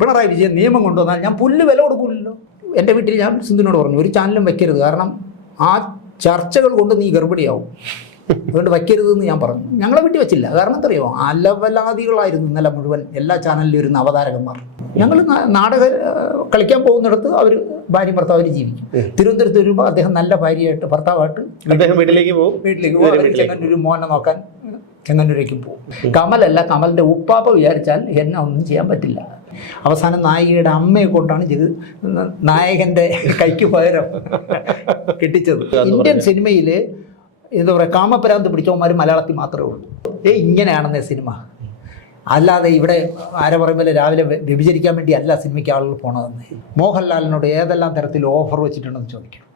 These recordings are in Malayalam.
പിണറായി വിജയൻ നിയമം കൊണ്ടുവന്നാൽ ഞാൻ പുല്ല് വില കൊടുക്കില്ലല്ലോ. എൻ്റെ വീട്ടിൽ ഞാൻ സിന്ധുവിനോട് പറഞ്ഞു, ഒരു ചാനലും വയ്ക്കരുത്, കാരണം ആ ചർച്ചകൾ കൊണ്ട് നീ ഗർഭിണിയാവും, അതുകൊണ്ട് വയ്ക്കരുതെന്ന് ഞാൻ പറഞ്ഞു. ഞങ്ങളെ വീട്ടിൽ വെച്ചില്ല. കാരണം എന്തറിയോ, അലവലാദികളായിരുന്നു ഇന്നലെ മുഴുവൻ എല്ലാ ചാനലിലും ഇരുന്ന അവതാരകന്മാർ. ഞങ്ങൾ നാടക കളിക്കാൻ പോകുന്നിടത്ത് അവർ ഭാര്യയും ഭർത്താവിന് ജീവിക്കും. തിരുവനന്തപുരത്ത് വരുമ്പോൾ അദ്ദേഹം നല്ല ഭാര്യയായിട്ട് ഭർത്താവായിട്ട് വീട്ടിലേക്ക് പോകും. ചെങ്ങന്നൂർ മോനെ നോക്കാൻ ചെങ്ങന്നൂരേക്കും പോകും. കമലല്ല, കമലിൻ്റെ ഉപ്പാപ്പ വിചാരിച്ചാൽ എന്നെ ഒന്നും ചെയ്യാൻ പറ്റില്ല. അവസാനം നായികയുടെ അമ്മയെ കൊണ്ടാണ് നായകൻ്റെ കൈക്ക് പകരം കെട്ടിച്ചത്. ഇന്ത്യൻ സിനിമയിൽ എന്താ പറയുക, കാമപരാന്ത് പിടിച്ചവന്മാർ മലയാളത്തിൽ മാത്രമേ ഉള്ളൂ. ഇങ്ങനെയാണെന്നേ സിനിമ. അല്ലാതെ ഇവിടെ ആരെ പറയുമ്പോൾ രാവിലെ വ്യഭിചരിക്കാൻ വേണ്ടി അല്ല സിനിമയ്ക്ക് ആളുകൾ പോണതെന്ന്. മോഹൻലാലിനോട് ഏതെല്ലാം തരത്തിൽ ഓഫർ വെച്ചിട്ടുണ്ടെന്ന് ചോദിക്കണം.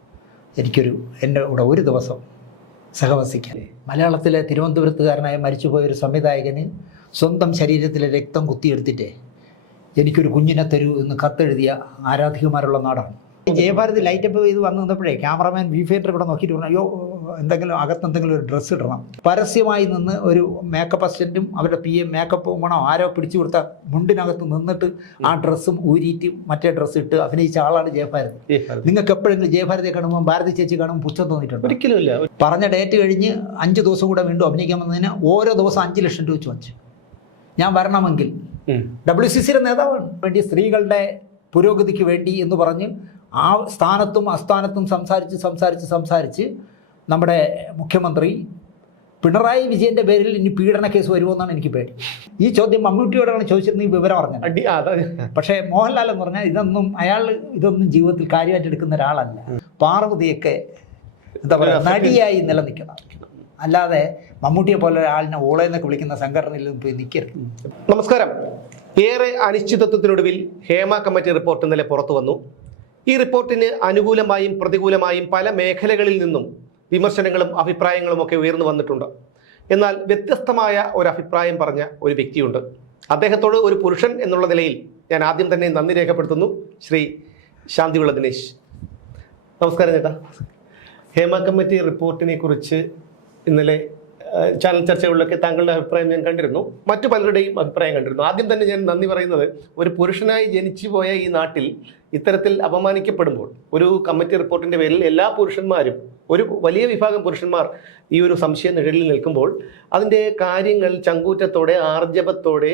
എൻ്റെ കൂടെ ഒരു ദിവസം സഹവസിക്കാൻ. മലയാളത്തിലെ തിരുവനന്തപുരത്തുകാരനായ മരിച്ചുപോയൊരു സംവിധായകന് സ്വന്തം ശരീരത്തിലെ രക്തം കുത്തിയെടുത്തിട്ട് എനിക്കൊരു കുഞ്ഞിനെ തരൂ എന്ന് കത്തെഴുതിയ ആരാധികമാരുള്ള നാടാണ്. ജയഭാരതി ലൈറ്റപ്പ് ചെയ്ത് വന്നു നിന്നപ്പോഴേ ക്യാമറമാൻ വീഫേറ്റർ കൂടെ നോക്കിയിട്ട് പറഞ്ഞു, അയ്യോ എന്തെങ്കിലും അകത്തെന്തെങ്കിലും ഒരു ഡ്രസ്സ് ഇടണം. പരസ്യമായി നിന്ന് ഒരു മേക്കപ്പ് അസിസ്റ്റൻറ്റും അവരുടെ PM മേക്കപ്പ് വേണോ ആരോ പിടിച്ചു കൊടുത്ത മുണ്ടിനകത്ത് നിന്നിട്ട് ആ ഡ്രസ്സും ഊരിയിട്ട് മറ്റേ ഡ്രസ്സ് ഇട്ട് അഭിനയിച്ച ആളാണ് ജയഭാരതി. നിങ്ങൾക്ക് എപ്പോഴെങ്കിലും ജയഭാരതിയെ കാണുമ്പോൾ ഭാരതി ചേച്ചി കാണുമ്പോൾ പുച്ഛം തോന്നിയിട്ടുണ്ട്? ഒരിക്കലുമില്ല. പറഞ്ഞ ഡേറ്റ് കഴിഞ്ഞ് 5 ദിവസം കൂടെ വീണ്ടും അഭിനയിക്കാൻ വന്നതിന് ഓരോ ദിവസം 5 ലക്ഷം രൂപ വെച്ച് ഞാൻ വരണമെങ്കിൽ WCCയുടെ നേതാവാണ് വേണ്ടി സ്ത്രീകളുടെ പുരോഗതിക്ക് വേണ്ടി എന്ന് പറഞ്ഞ് ആ സ്ഥാനത്തും അസ്ഥാനത്തും സംസാരിച്ച് നമ്മുടെ മുഖ്യമന്ത്രി പിണറായി വിജയൻ്റെ പേരിൽ ഇനി പീഡന കേസ് വരുമോന്നാണ് എനിക്ക് പേടി. ഈ ചോദ്യം മമ്മൂട്ടിയോടാണ് ചോദിച്ചിരുന്ന ഈ വിവരം പറഞ്ഞത്. പക്ഷേ മോഹൻലാൽ എന്ന് പറഞ്ഞാൽ ഇതൊന്നും ജീവിതത്തിൽ കാര്യമായിട്ട് എടുക്കുന്ന ഒരാളല്ല. പാർവതിയൊക്കെ എന്താ പറയുക, നടിയായി നിലനിൽക്കണം. അല്ലാതെ മമ്മൂട്ടിയെ പോലെ ഒരാളിനെ ഓളയെന്നൊക്കെ വിളിക്കുന്ന സംഘടനയിൽ പോയി നിൽക്കരുത്. നമസ്കാരം. ഏറെ അനിശ്ചിതത്വത്തിനൊടുവിൽ ഹേമ കമ്മിറ്റി റിപ്പോർട്ട് ഇന്നലെ പുറത്തു വന്നു. ഈ റിപ്പോർട്ടിന് അനുകൂലമായും പ്രതികൂലമായും പല മേഖലകളിൽ നിന്നും വിമർശനങ്ങളും അഭിപ്രായങ്ങളും ഒക്കെ ഉയർന്നു വന്നിട്ടുണ്ട്. എന്നാൽ വ്യത്യസ്തമായ ഒരു അഭിപ്രായം പറഞ്ഞ ഒരു വ്യക്തിയുണ്ട്. അദ്ദേഹത്തോട് ഒരു പുരുഷൻ എന്നുള്ള നിലയിൽ ഞാൻ ആദ്യം തന്നെ നന്ദി രേഖപ്പെടുത്തുന്നു. ശ്രീ ശാന്തിവിള ദിനേശ്, നമസ്കാരം ചേട്ടാ. ഹേമ കമ്മിറ്റി റിപ്പോർട്ടിനെ കുറിച്ച് ഇന്നലെ ചാനൽ ചർച്ചകളിലൊക്കെ താങ്കളുടെ അഭിപ്രായം ഞാൻ കണ്ടിരുന്നു, മറ്റു പലരുടെയും അഭിപ്രായം കണ്ടിരുന്നു. ആദ്യം തന്നെ ഞാൻ നന്ദി പറയുന്നത്, ഒരു പുരുഷനായി ജനിച്ചു പോയ ഈ നാട്ടിൽ ഇത്തരത്തിൽ അപമാനിക്കപ്പെടുമ്പോൾ ഒരു കമ്മിറ്റി റിപ്പോർട്ടിൻ്റെ പേരിൽ എല്ലാ പുരുഷന്മാരും, ഒരു വലിയ വിഭാഗം പുരുഷന്മാർ ഈ ഒരു സംശയ നിഴലിൽ നിൽക്കുമ്പോൾ അതിൻ്റെ കാര്യങ്ങൾ ചങ്കൂറ്റത്തോടെ ആർജവത്തോടെ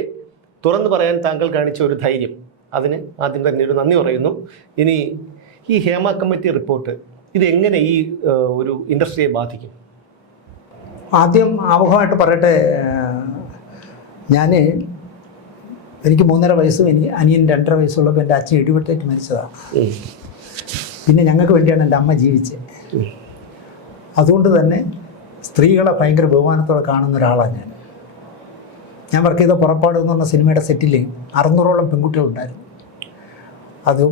തുറന്നു പറയാൻ താങ്കൾ കാണിച്ച ഒരു ധൈര്യം, അതിന് ആദ്യം തന്നെ ഒരു നന്ദി പറയുന്നു. ഇനി ഈ ഹേമ കമ്മിറ്റി റിപ്പോർട്ട് ഇതെങ്ങനെ ഈ ഒരു ഇൻഡസ്ട്രിയെ ബാധിക്കും? ആദ്യം ആമുഖമായിട്ട് പറയട്ടെ, എനിക്ക് 3.5 വയസ്സും അനിയൻ 2.5 വയസ്സുള്ളപ്പോൾ എൻ്റെ അച്ഛൻ ഇടിവെട്ടേറ്റ് മരിച്ചതാണ്. പിന്നെ ഞങ്ങൾക്ക് വേണ്ടിയാണ് എൻ്റെ അമ്മ ജീവിച്ചത്. അതുകൊണ്ട് തന്നെ സ്ത്രീകളെ ഭയങ്കര ബഹുമാനത്തോടെ കാണുന്ന ഒരാളാണ് ഞാൻ വർക്ക് ചെയ്ത പുറപ്പാട് എന്ന് പറഞ്ഞ സിനിമയുടെ സെറ്റിൽ 600ഓളം പെൺകുട്ടികളുണ്ടായിരുന്നു. അത്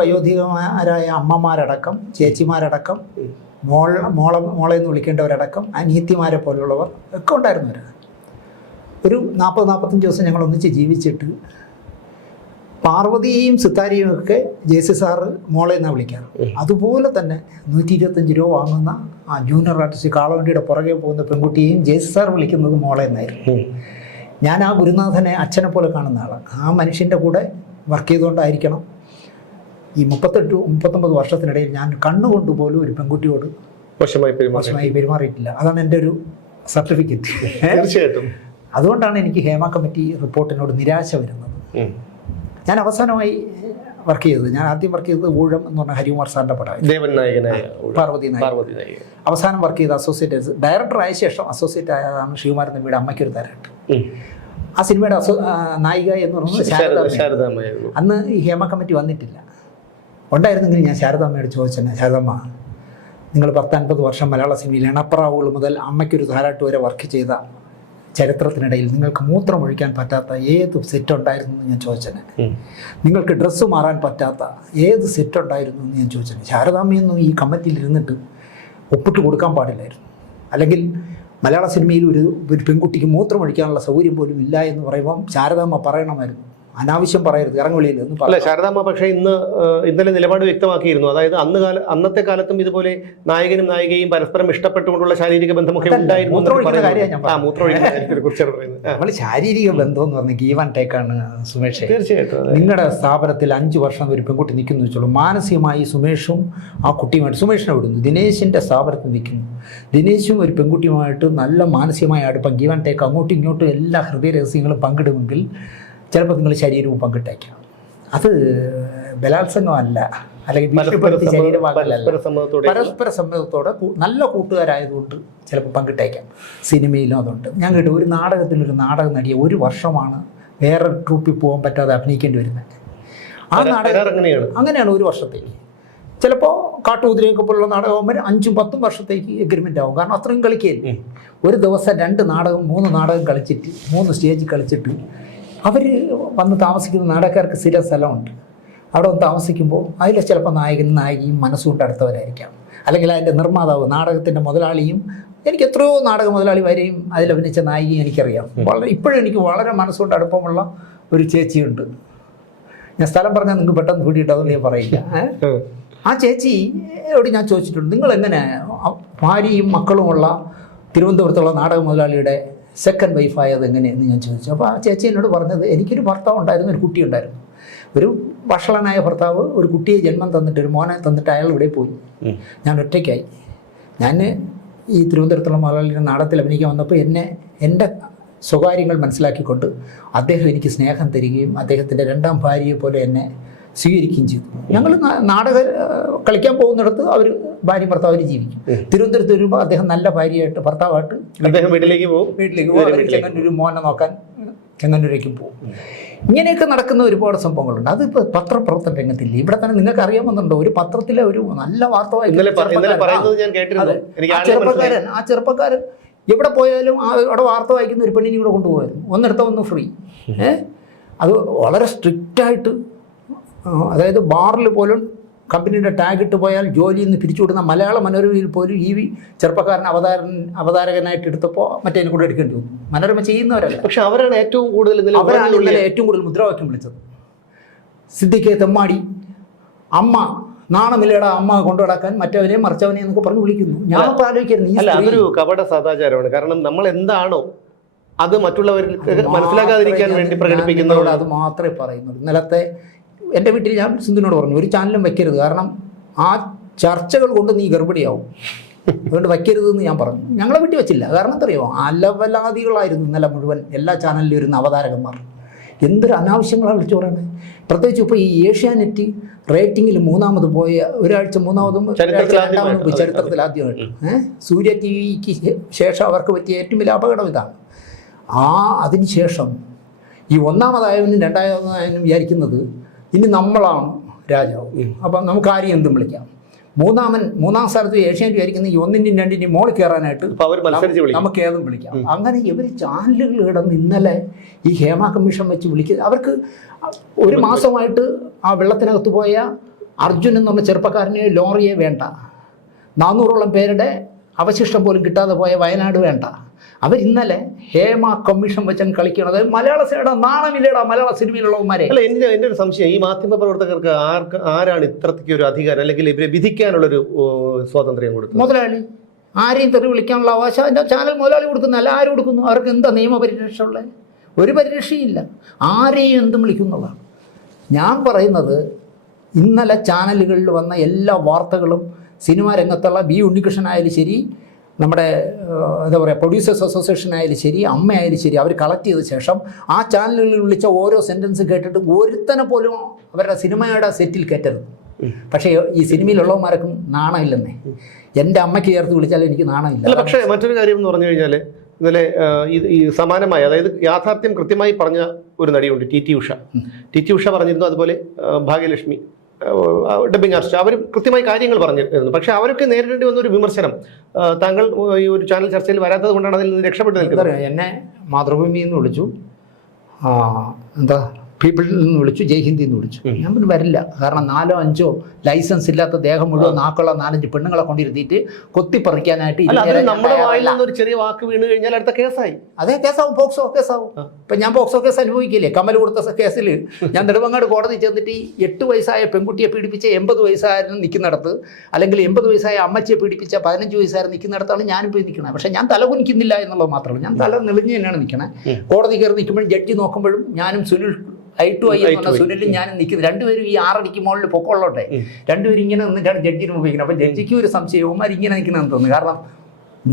വയോധികമാരായ അമ്മമാരടക്കം, ചേച്ചിമാരടക്കം, മോളെന്ന് വിളിക്കേണ്ടവരടക്കം, അനിയത്തിമാരെ പോലുള്ളവർ ഒക്കെ ഉണ്ടായിരുന്നവർ. ഒരു 40-45 ദിവസം ഞങ്ങൾ ഒന്നിച്ച് ജീവിച്ചിട്ട് പാർവതിയെയും സിത്താരിയും ഒക്കെ ജേസി സാറ് മോളെ എന്നാണ് വിളിക്കാറ്. അതുപോലെ തന്നെ 125 രൂപ വാങ്ങുന്ന ആ ജൂനിയർ ആർട്ടിസ്റ്റ് കാളവണ്ടിയുടെ പുറകെ പോകുന്ന പെൺകുട്ടിയെയും ജേസി സാർ വിളിക്കുന്നത് മോളെ എന്നായിരുന്നു. ഞാൻ ആ ഗുരുനാഥനെ അച്ഛനെ പോലെ കാണുന്ന ആളാണ്. ആ മനുഷ്യൻ്റെ കൂടെ വർക്ക് ചെയ്തുകൊണ്ടായിരിക്കണം ഈ 38-39 വർഷത്തിനിടയിൽ ഞാൻ കണ്ണുകൊണ്ട് പോലും ഒരു പെൺകുട്ടിയോട് മോശമായി പെരുമാറിയിട്ടില്ല. അതാണ് എൻ്റെ ഒരു സർട്ടിഫിക്കറ്റ്. തീർച്ചയായിട്ടും അതുകൊണ്ടാണ് എനിക്ക് ഹേമ കമ്മിറ്റി റിപ്പോർട്ടിനോട് നിരാശ വരുന്നത്. ഞാൻ അവസാനമായി വർക്ക് ചെയ്തത്, ഞാൻ ആദ്യം വർക്ക് ചെയ്തത് ഊഴം എന്ന് പറഞ്ഞ ഹരികുമാർ സാറിൻ്റെ പടം, പാർവതി നായകൻ. അവസാനം വർക്ക് ചെയ്ത അസോസിയേറ്റ് ഡയറക്ടർ ആയ ശേഷം അസോസിയേറ്റ് ആയതാണ് ശ്രീകുമാരൻ നമ്പിയുടെ അമ്മയ്ക്കൊരു ഡയറക്ടർ. ആ സിനിമയുടെ നായിക എന്ന് പറയുന്നത് ശാരദാമ്മ. അന്ന് ഈ ഹേമ കമ്മിറ്റി വന്നിട്ടില്ല. ഉണ്ടായിരുന്നെങ്കിൽ ഞാൻ ശാരദാമ്മയോട് ചോദിച്ചെന്നെ, ശാരദാമ്മ, നിങ്ങൾ 10-50 വർഷം മലയാള സിനിമയിൽ എണപ്രാവുകൾ മുതൽ അമ്മയ്ക്കൊരു താരാട്ട് വരെ വർക്ക് ചെയ്ത ചരിത്രത്തിനിടയിൽ നിങ്ങൾക്ക് മൂത്രമൊഴിക്കാൻ പറ്റാത്ത ഏത് സെറ്റ് ഉണ്ടായിരുന്നു എന്ന് ഞാൻ ചോദിച്ചെന്നെ. നിങ്ങൾക്ക് ഡ്രസ്സ് മാറാൻ പറ്റാത്ത ഏത് സെറ്റ് ഉണ്ടായിരുന്നു എന്ന് ഞാൻ ചോദിച്ചെന്നെ. ശാരദാമ്മയൊന്നും ഈ കമ്മിറ്റിയിൽ ഇരുന്നിട്ട് ഒപ്പിട്ട് കൊടുക്കാൻ പാടില്ലായിരുന്നു. അല്ലെങ്കിൽ മലയാള സിനിമയിൽ ഒരു പെൺകുട്ടിക്ക് മൂത്രമൊഴിക്കാനുള്ള സൗകര്യം പോലും ഇല്ല എന്ന് പറയുമ്പം ശാരദാമ്മ പറയണമായിരുന്നു, അനാവശ്യം പറയരുത്, ഇറങ്ങുള്ളിയിൽ എന്ന് അല്ല പറയാം. ശാരദാമ്മ പക്ഷേ ഇന്നലെ നിലപാട് വ്യക്തമാക്കിയിരുന്നു. അതായത് അന്നത്തെ കാലത്തും ഇതുപോലെ നായകനും നായികയും പരസ്പരം ഇഷ്ടപ്പെട്ടുകൊണ്ടുള്ള ശാരീരിക ബന്ധമൊക്കെ ഉണ്ടായിരുന്നു. നമ്മൾ ശാരീരിക ബന്ധം എന്ന് പറഞ്ഞാൽ ഗീവ് ആൻഡ് ടേക്ക് ആണ് സുമേഷ്. തീർച്ചയായിട്ടും നിങ്ങളുടെ സ്ഥാപനത്തിൽ 5 വർഷം ഒരു പെൺകുട്ടി നിൽക്കുന്നു വെച്ചോളൂ, മാനസികമായി സുമേഷും ആ കുട്ടിയുമായിട്ട്, സുമേഷിനെ വിടുന്നു, ദിനേശിൻ്റെ സ്ഥാപനത്തിൽ നിൽക്കുന്നു, ദിനേശും ഒരു പെൺകുട്ടിയുമായിട്ട് നല്ല മാനസികമായ അടുപ്പം ഗീവ് ആൻഡ് ടേക്ക് അങ്ങോട്ടും ഇങ്ങോട്ടും എല്ലാ ഹൃദയ രഹസ്യങ്ങളും പങ്കിടുമെങ്കിൽ ചിലപ്പോൾ നിങ്ങൾ ശരീരവും പങ്കിട്ടേക്കാം. അത് ബലാത്സംഗമല്ല, അല്ലെങ്കിൽ ഭീഷണിപ്പെടുത്തി ശരീരഭാഗമല്ല, പരസ്പര സമ്മതത്തോടെ നല്ല കൂട്ടുകാരായതുകൊണ്ട് ചിലപ്പോൾ പങ്കിട്ടേക്കാം. സിനിമയിലും അതുണ്ട്. ഞാൻ കേട്ടു ഒരു നാടകത്തിലൊരു നാടക നടിയെ 1 വർഷമാണ് വേറെ ട്രൂപ്പിൽ പോകാൻ പറ്റാതെ അഭിനയിക്കേണ്ടി വരുന്നത്. ആ നാടകം അങ്ങനെയാണ് 1 വർഷത്തേക്ക്. ചിലപ്പോൾ കാട്ടുകുതിരയൊക്കെ പോലുള്ള നാടകമാകുമ്പോൾ 5-10 വർഷത്തേക്ക് എഗ്രിമെൻ്റ് ആവും. കാരണം അത്രയും കളിക്കുകയില്ല. ഒരു ദിവസം 2 നാടകം 3 നാടകം കളിച്ചിട്ട് 3 സ്റ്റേജിൽ കളിച്ചിട്ട് അവർ വന്ന് താമസിക്കുന്ന നാടകക്കാർക്ക് സ്ഥിര സ്ഥലമുണ്ട്. അവിടെ വന്ന് താമസിക്കുമ്പോൾ അതിൽ ചിലപ്പോൾ നായകനും നായികയും മനസ്സുകൊണ്ട് അടുത്തവരായിരിക്കാം, അല്ലെങ്കിൽ അതിൻ്റെ നിർമ്മാതാവ് നാടകത്തിൻ്റെ മുതലാളിയും. എനിക്ക് എത്രയോ നാടക മുതലാളി വരെയും അതിലഭിനയിച്ച നായികയും എനിക്കറിയാം. ഇപ്പോഴും എനിക്ക് വളരെ മനസ്സുകൊണ്ട് അടുപ്പമുള്ള ഒരു ചേച്ചിയുണ്ട്. ഞാൻ സ്ഥലം പറഞ്ഞാൽ നിങ്ങൾക്ക് പെട്ടെന്ന് കൂടിയിട്ട് അതൊന്നും ഞാൻ പറയില്ല. ആ ചേച്ചിയോട് ഞാൻ ചോദിച്ചിട്ടുണ്ട്, നിങ്ങളെങ്ങനെ ഭാര്യയും മക്കളുമുള്ള തിരുവനന്തപുരത്തുള്ള നാടക മുതലാളിയുടെ സെക്കൻഡ് വൈഫായത് എങ്ങനെയെന്ന് ഞാൻ ചോദിച്ചു. അപ്പോൾ ആ ചേച്ചി എന്നോട് പറഞ്ഞത്, എനിക്കൊരു ഭർത്താവ് ഉണ്ടായിരുന്നു, ഒരു കുട്ടി ഉണ്ടായിരുന്നു. ഒരു വഷളനായ ഭർത്താവ് ഒരു കുട്ടിയെ ജന്മം തന്നിട്ട്, ഒരു മോനെ തന്നിട്ട് അയാൾ ഇവിടെ പോയി. ഞാൻ ഒറ്റയ്ക്കായി. ഞാൻ ഈ തിരുവനന്തപുരത്തുള്ള മലയാളിയുടെ നാടകത്തിൽ അഭിനയിക്കാൻ വന്നപ്പോൾ എൻ്റെ സ്വകാര്യങ്ങൾ മനസ്സിലാക്കിക്കൊണ്ട് അദ്ദേഹം എനിക്ക് സ്നേഹം തരികയും അദ്ദേഹത്തിൻ്റെ 2ാം ഭാര്യയെ പോലെ എന്നെ സ്വീകരിക്കുകയും ചെയ്തു. ഞങ്ങൾ നാടക കളിക്കാൻ പോകുന്നിടത്ത് അവർ ഭാര്യ ഭർത്താവ് ജീവിക്കും. തിരുവനന്തപുരത്ത് വരുമ്പോൾ അദ്ദേഹം നല്ല ഭാര്യയായിട്ട് ഭർത്താവായിട്ട് വീട്ടിലേക്ക് പോകും. ചെങ്ങന്നൂർ മോനെ നോക്കാൻ ചെങ്ങന്നൂരേക്ക് പോകും. ഇങ്ങനെയൊക്കെ നടക്കുന്ന ഒരുപാട് സംഭവങ്ങളുണ്ട്. അതിപ്പോൾ പത്രപ്രവർത്തന രംഗത്തില്ല. ഇവിടെ തന്നെ നിങ്ങൾക്ക് അറിയാമെന്നുണ്ടോ, ഒരു പത്രത്തിലെ ഒരു നല്ല വാർത്ത ആ ചെറുപ്പക്കാരൻ എവിടെ പോയാലും അവിടെ വാർത്ത വായിക്കുന്ന ഒരു പെണ്ണിനെ കൂടെ കൊണ്ടുപോകായിരുന്നു. ഒന്നെടുത്ത ഒന്ന് ഫ്രീ. അത് വളരെ സ്ട്രിക്റ്റായിട്ട്, അതായത് ബാറിൽ പോലും കമ്പനിയുടെ ടാഗ് ഇട്ട് പോയാൽ ജോലിയിൽ നിന്ന് പിരിച്ചുവിടുന്ന മലയാള മനോരമയിൽ പോലും ഈ ചെറുപ്പക്കാരൻ അവതാരകനായിട്ട് എടുത്തപ്പോൾ മറ്റേതിനെ കൂടെ എടുക്കേണ്ടി വന്നു. മനോരമ ചെയ്യുന്നവരല്ല, പക്ഷെ അവരാണ് ഏറ്റവും കൂടുതൽ ഏറ്റവും കൂടുതൽ മുദ്രാവാക്യം വിളിച്ചത്. സിദ്ദിഖെ തെമ്മാടി, അമ്മ നാണമില്ലയുടെ അമ്മ കൊണ്ടു നടക്കാൻ മറ്റവനെയും മറിച്ചവനെ എന്നൊക്കെ പറഞ്ഞ് വിളിക്കുന്നു. ഞാൻ ഇപ്പോൾ ആലോചിക്കായിരുന്നു, അതൊരു കപട സദാചാരമാണ്. കാരണം നമ്മൾ എന്താണോ അത് മറ്റുള്ളവർക്ക് മനസ്സിലാക്കാതിരിക്കാൻ വേണ്ടി പ്രകടിപ്പിക്കുന്നതോട് അത് മാത്രമേ പറയുന്നുള്ളൂ. ഇന്നലത്തെ എൻ്റെ വീട്ടിൽ ഞാൻ സിന്ധുവിനോട് പറഞ്ഞു, ഒരു ചാനലും വയ്ക്കരുത്, കാരണം ആ ചർച്ചകൾ കൊണ്ട് നീ ഗർഭിണിയാവും, അതുകൊണ്ട് വയ്ക്കരുതെന്ന് ഞാൻ പറഞ്ഞു. ഞങ്ങളെ വീട്ടിൽ വെച്ചില്ല. കാരണം എന്തറിയോ, അലവലാദികളായിരുന്നു ഇന്നലെ മുഴുവൻ എല്ലാ ചാനലിലും ഇരുന്ന അവതാരകന്മാർ. എന്തൊരു അനാവശ്യങ്ങളാണ് വിളിച്ചു പറയുന്നത്. പ്രത്യേകിച്ച് ഇപ്പോൾ ഈ ഏഷ്യാനെറ്റ് റേറ്റിങ്ങിൽ 3ാമത് പോയ, ഒരാഴ്ച 3ാമതും ചരിത്രത്തിൽ ആദ്യമായിട്ട്. സൂര്യ TV-ക്ക് ശേഷം അവർക്ക് പറ്റിയ ഏറ്റവും വലിയ അപകടം ഇതാണ്. അതിനുശേഷം ഈ 1ാമതായവനും 2ാമതായവനും വിചാരിക്കുന്നത് ഇനി നമ്മളാണ് രാജാവ്, അപ്പം നമുക്ക് ആരെയും എന്തും വിളിക്കാം. 3ാം സ്ഥലത്ത് ഏഷ്യാനെറ്റ് വിചാരിക്കുന്നത് ഈ 1ൻ്റെയും 2ൻ്റെയും മോളിൽ കയറാനായിട്ട് നമുക്ക് ഏതും വിളിക്കാം. അങ്ങനെ ഇവർ ചാനലുകൾ കിടന്ന് ഇന്നലെ ഈ ഹേമ കമ്മീഷൻ വെച്ച് വിളിക്കുക. അവർക്ക് 1 മാസമായിട്ട് ആ വെള്ളത്തിനകത്ത് പോയ അർജുൻ എന്ന് പറഞ്ഞ ചെറുപ്പക്കാരനെ ലോറിയെ വേണ്ട, 400ഓളം പേരുടെ അവശിഷ്ടം പോലും കിട്ടാതെ പോയ വയനാട് വേണ്ട. അവരിന്നലെ ഹേമ കമ്മീഷൻ വെച്ചാൽ കളിക്കുന്നത്. മലയാള സിനിമയുടെ നാണമില്ലേടാ മലയാള സിനിമയിലുള്ളവന്മാരെ. അല്ല, എൻ്റെ ഒരു സംശയം, ഈ മാധ്യമ പ്രവർത്തകർക്ക് ആരാണ് ഇത്രയ്ക്ക് ഒരു അധികാരം, അല്ലെങ്കിൽ ഇവരെ വിധിക്കാനുള്ളൊരു സ്വാതന്ത്ര്യം കൊടുക്കുന്നത്? മുതലാളി. ആരെയും തെറി വിളിക്കാനുള്ള അവകാശം എൻ്റെ ചാനൽ മുതലാളി കൊടുക്കുന്നല്ല. ആര് കൊടുക്കുന്നു? അവർക്ക് എന്താ നിയമപരിരക്ഷ ഉള്ളത്? ഒരു പരിരക്ഷയില്ല. ആരെയും എന്തും വിളിക്കുന്നുള്ളതാണ്. ഞാൻ പറയുന്നത്, ഇന്നലെ ചാനലുകളിൽ വന്ന എല്ലാ വാർത്തകളും, സിനിമാ രംഗത്തുള്ള ബി ഉണ്ണികൃഷ്ണനായാലും ശരി, നമ്മുടെ എന്താ പറയുക പ്രൊഡ്യൂസേഴ്സ് അസോസിയേഷൻ ആയാലും ശരി, അമ്മയായാലും ശരി, അവർ കളക്ട് ചെയ്ത ശേഷം ആ ചാനലുകളിൽ വിളിച്ച ഓരോ സെൻറ്റൻസ് കേട്ടിട്ട് ഒരുത്തനെ പോലും അവരുടെ സിനിമയുടെ സെറ്റിൽ കയറ്റരുത്. പക്ഷേ ഈ സിനിമയിലുള്ളവന്മാർക്കും നാണമില്ലെന്നേ. എൻ്റെ അമ്മയ്ക്ക് ചേർത്ത് വിളിച്ചാലും എനിക്ക് നാണമില്ല. പക്ഷേ മറ്റൊരു കാര്യം എന്ന് പറഞ്ഞു കഴിഞ്ഞാൽ, ഇന്നലെ ഈ സമാനമായി, അതായത് യാഥാർത്ഥ്യം കൃത്യമായി പറഞ്ഞ ഒരു നടിയുണ്ട്, ടി ടി ഉഷ പറഞ്ഞിരുന്നു. അതുപോലെ ഭാഗ്യലക്ഷ്മി ഡബ്ബിംഗ് ആർട്ടിസ്റ്റ്, അവർ കൃത്യമായി കാര്യങ്ങൾ പറഞ്ഞിരുന്നു. പക്ഷെ അവരൊക്കെ നേരിടേണ്ടി വന്ന ഒരു വിമർശനം, താങ്കൾ ഈ ഒരു ചാനൽ ചർച്ചയിൽ വരാത്തത് കൊണ്ടാണ് അതിൽ നിന്ന് രക്ഷപ്പെട്ട് നിൽക്കുന്നത്. എന്നെ മാതൃഭൂമി എന്ന് വിളിച്ചു. എന്താ പീപ്പിളിൽ നിന്ന് വിളിച്ചു, ജയ്ഹിന്ദിൽ നിന്ന് വിളിച്ചു. ഞാൻ പിന്നെ വരില്ല, കാരണം 4 5 ലൈസൻസ് ഇല്ലാത്ത ദേഹം മുഴുവൻ നാക്കുള്ള 4 5 പെണ്ണുങ്ങളെ കൊണ്ടിരുത്തിയിട്ട് കൊത്തിപ്പറിക്കാനായിട്ട് നമ്മുടെ വായിൽ നിന്ന് ഒരു ചെറിയ വാക്ക് വീണ് കഴിഞ്ഞാൽ അടുത്ത കേസായി. അതേ കേസാവും, പോക്സോ കേസാവും. ഇപ്പം ഞാൻ പോക്സോ കേസ് അനുഭവിക്കില്ലേ? കമൽ കൊടുത്ത കേസിൽ ഞാൻ നെടുമങ്ങാട് കോടതി ചെന്നിട്ട് 8 വയസ്സായ പെൺകുട്ടിയെ പീഡിപ്പിച്ച 80 വയസ്സായിരുന്നു നിൽക്കുന്നിടത്ത്, അല്ലെങ്കിൽ 80 വയസ്സായ അമ്മച്ചിയെ പീഡിപ്പിച്ച 15 വയസ്സായിരുന്നു നിൽക്കുന്നിടത്താണ് ഞാനും പോയി നിൽക്കുന്നത്. പക്ഷേ ഞാൻ തല കുനിക്കുന്നില്ല എന്നുള്ളത് മാത്രമല്ല, ഞാൻ തല നെളിഞ്ഞ് തന്നെയാണ് നിൽക്കണേ. കോടതി കയറി നിൽക്കുമ്പോഴും ജഡ്ജി നോക്കുമ്പോഴും ഞാനും സുനിൽ ഐ ടു ഐ എന്ന് പറഞ്ഞ സുനിലും ഞാനും നിൽക്കുന്നത്, രണ്ടുപേരും ഈ 6 അടിക്ക് മുകളിൽ പൊക്കമുള്ളോട്ടെ, രണ്ടുപേരും ഇങ്ങനെ നിന്നിട്ടാണ് ജഡ്ജിന് ഉപയോഗിക്കുന്നത്. അപ്പം ജഡ്ജിക്ക് ഒരു സംശയം, അവന്മാർ ഇങ്ങനെ നിൽക്കുന്നതെന്ന് തോന്നുന്നു. കാരണം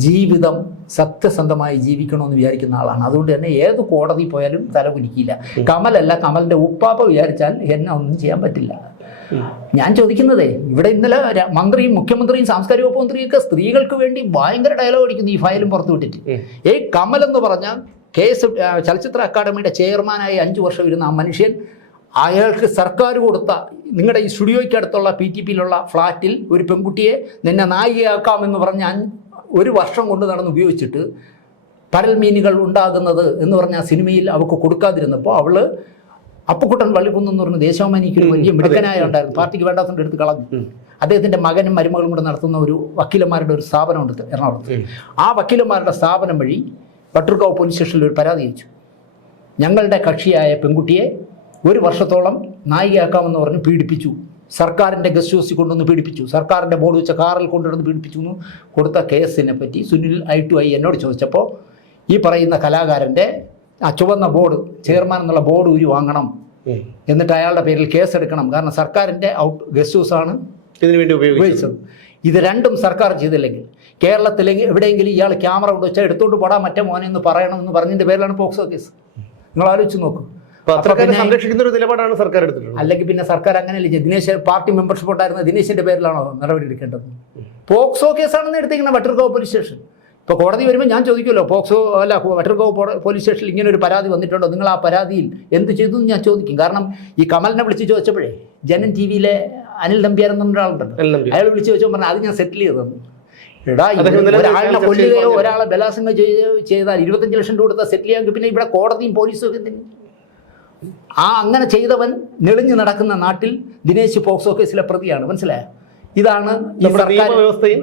ജീവിതം സത്യസന്ധമായി ജീവിക്കണമെന്ന് വിചാരിക്കുന്ന ആളാണ്. അതുകൊണ്ട് തന്നെ ഏത് കോടതി പോയാലും തല കുനിക്കില്ല. കമലല്ല, കമലിൻ്റെ ഉപ്പാപ്പ വിചാരിച്ചാൽ എന്നെ ഒന്നും ചെയ്യാൻ പറ്റില്ല. ഞാൻ ചോദിക്കുന്നതേ, ഇവിടെ ഇന്നലെ മന്ത്രിയും മുഖ്യമന്ത്രിയും സാംസ്കാരിക വകുപ്പ് മന്ത്രിയൊക്കെ സ്ത്രീകൾക്ക് വേണ്ടി ഭയങ്കര ഡയലോഗ് അടിക്കുന്നു ഈ ഫയലും പുറത്തു വിട്ടിട്ട്. കമൽ എന്ന് പറഞ്ഞാൽ ചലച്ചിത്ര അക്കാദമിയുടെ ചെയർമാനായി 5 വർഷം ഇരുന്ന ആ മനുഷ്യൻ, അയാൾക്ക് സർക്കാർ കൊടുത്ത നിങ്ങളുടെ ഈ സ്റ്റുഡിയോയ്ക്ക് അടുത്തുള്ള PTPയിലുള്ള ഫ്ലാറ്റിൽ ഒരു പെൺകുട്ടിയെ നിന്നെ നായികയാക്കാമെന്ന് പറഞ്ഞ് 1 വർഷം കൊണ്ട് നടന്ന് ഉപയോഗിച്ചിട്ട് പരൽമീനുകൾ ഉണ്ടാകുന്നത് എന്ന് പറഞ്ഞ ആ സിനിമയിൽ അവൾക്ക് കൊടുക്കാതിരുന്നപ്പോൾ അവൾ അപ്പുക്കുട്ടൻ വള്ളിക്കുന്നെന്ന് പറഞ്ഞ ദേശാഭിമാനിക്ക് വലിയ മിടുക്കനായ ഉണ്ടായിരുന്നു, പാർട്ടിക്ക് വേണ്ടാത്തതിൻ്റെ അടുത്ത് കളഞ്ഞു. അദ്ദേഹത്തിൻ്റെ മകനും മരുമകളും കൂടെ നടത്തുന്ന ഒരു വക്കീലന്മാരുടെ ഒരു സ്ഥാപനമുണ്ട് എറണാകുളത്ത്. ആ വക്കീലന്മാരുടെ സ്ഥാപനം വഴി വട്ടിയൂർക്കാവ് പോലീസ് സ്റ്റേഷനിൽ ഒരു പരാതി അയച്ചു. ഞങ്ങളുടെ കക്ഷിയായ പെൺകുട്ടിയെ 1 വർഷത്തോളം നായികയാക്കാമെന്ന് പറഞ്ഞ് പീഡിപ്പിച്ചു, സർക്കാരിൻ്റെ ഗസ്റ്റ് ഹൗസിൽ കൊണ്ടുവന്ന് പീഡിപ്പിച്ചു, സർക്കാരിൻ്റെ ബോർഡ് വെച്ച കാറിൽ കൊണ്ടുവന്ന് പീഡിപ്പിച്ചു എന്ന് കൊടുത്ത കേസിനെ പറ്റി സുനിൽ ഐ ടു ഐ എന്നോട് ചോദിച്ചപ്പോൾ ഈ പറയുന്ന കലാകാരൻ്റെ ആ ചുവന്ന ബോർഡ്, ചെയർമാൻ എന്നുള്ള ബോർഡ് ഊരി വാങ്ങണം, എന്നിട്ട് അയാളുടെ പേരിൽ കേസെടുക്കണം, കാരണം സർക്കാരിൻ്റെ ഗസ്റ്റ് ഹൗസാണ് ഇതിനു വേണ്ടി ഉപയോഗിച്ചത്. ഇത് രണ്ടും സർക്കാർ ചെയ്തില്ലെങ്കിൽ കേരളത്തിൽ എവിടെയെങ്കിലും ഇയാൾ ക്യാമറ കൊണ്ട് വെച്ചാൽ എടുത്തോണ്ട് പോടാ മറ്റേ മോനെ എന്ന് പറയണമെന്ന് പറഞ്ഞതിൻ്റെ പേരിലാണ് പോക്സോ കേസ്. നിങ്ങൾ ആലോചിച്ച് നോക്കും. സംരക്ഷിക്കുന്ന ഒരു നിലപാടാണ് സർക്കാർ എടുത്തിട്ടുള്ളത്. അല്ലെങ്കിൽ പിന്നെ സർക്കാർ അങ്ങനെയല്ലേ, ദിനേശ് പാർട്ടി മെമ്പർഷിപ്പ് ഉണ്ടായിരുന്ന ദിനേശിൻ്റെ പേരിലാണോ നടപടി എടുക്കേണ്ടത്? പോക്സോ കേസാണെന്ന് എടുത്തിരിക്കുന്നത് വട്ടിയൂർക്കാവ് പോലീസ് സ്റ്റേഷൻ. ഇപ്പോൾ കോടതി വരുമ്പോൾ ഞാൻ ചോദിക്കുമല്ലോ, പോക്സോ അല്ല വട്ടിയൂർക്കാവ് പോലീസ് സ്റ്റേഷനിൽ ഇങ്ങനെ ഒരു പരാതി വന്നിട്ടുണ്ടോ, നിങ്ങൾ ആ പരാതിയിൽ എന്ത് ചെയ്തു എന്ന് ഞാൻ ചോദിക്കും. കാരണം ഈ കമലിനെ വിളിച്ച് ചോദിച്ചപ്പോഴേ ജനൻ TV-യിലെ അനിൽ നമ്പ്യാർ എന്ന ഒരാളുണ്ടല്ലോ, അയാൾ വിളിച്ച് ചോദിച്ചപ്പോൾ പറഞ്ഞാൽ അത് ഞാൻ സെറ്റിൽ ചെയ്തതെന്ന്. എടാ, ഒരാളെ കൊല്ലുകയോ ഒരാളെ ബലാത്സംഗം ചെയ്താൽ 25 ലക്ഷം രൂപ കൊടുത്താൽ സെറ്റിൽ ചെയ്യാമെങ്കിൽ പിന്നെ ഇവിടെ കോടതിയും പോലീസും ഒക്കെ എന്തിന്? അങ്ങനെ ചെയ്തവൻ നെളിഞ്ഞു നടക്കുന്ന നാട്ടിൽ ദിനേശ് പോക്സോ കേസിലെ പ്രതിയാണ്. മനസ്സിലായോ? ഇതാണ് വ്യവസ്ഥയും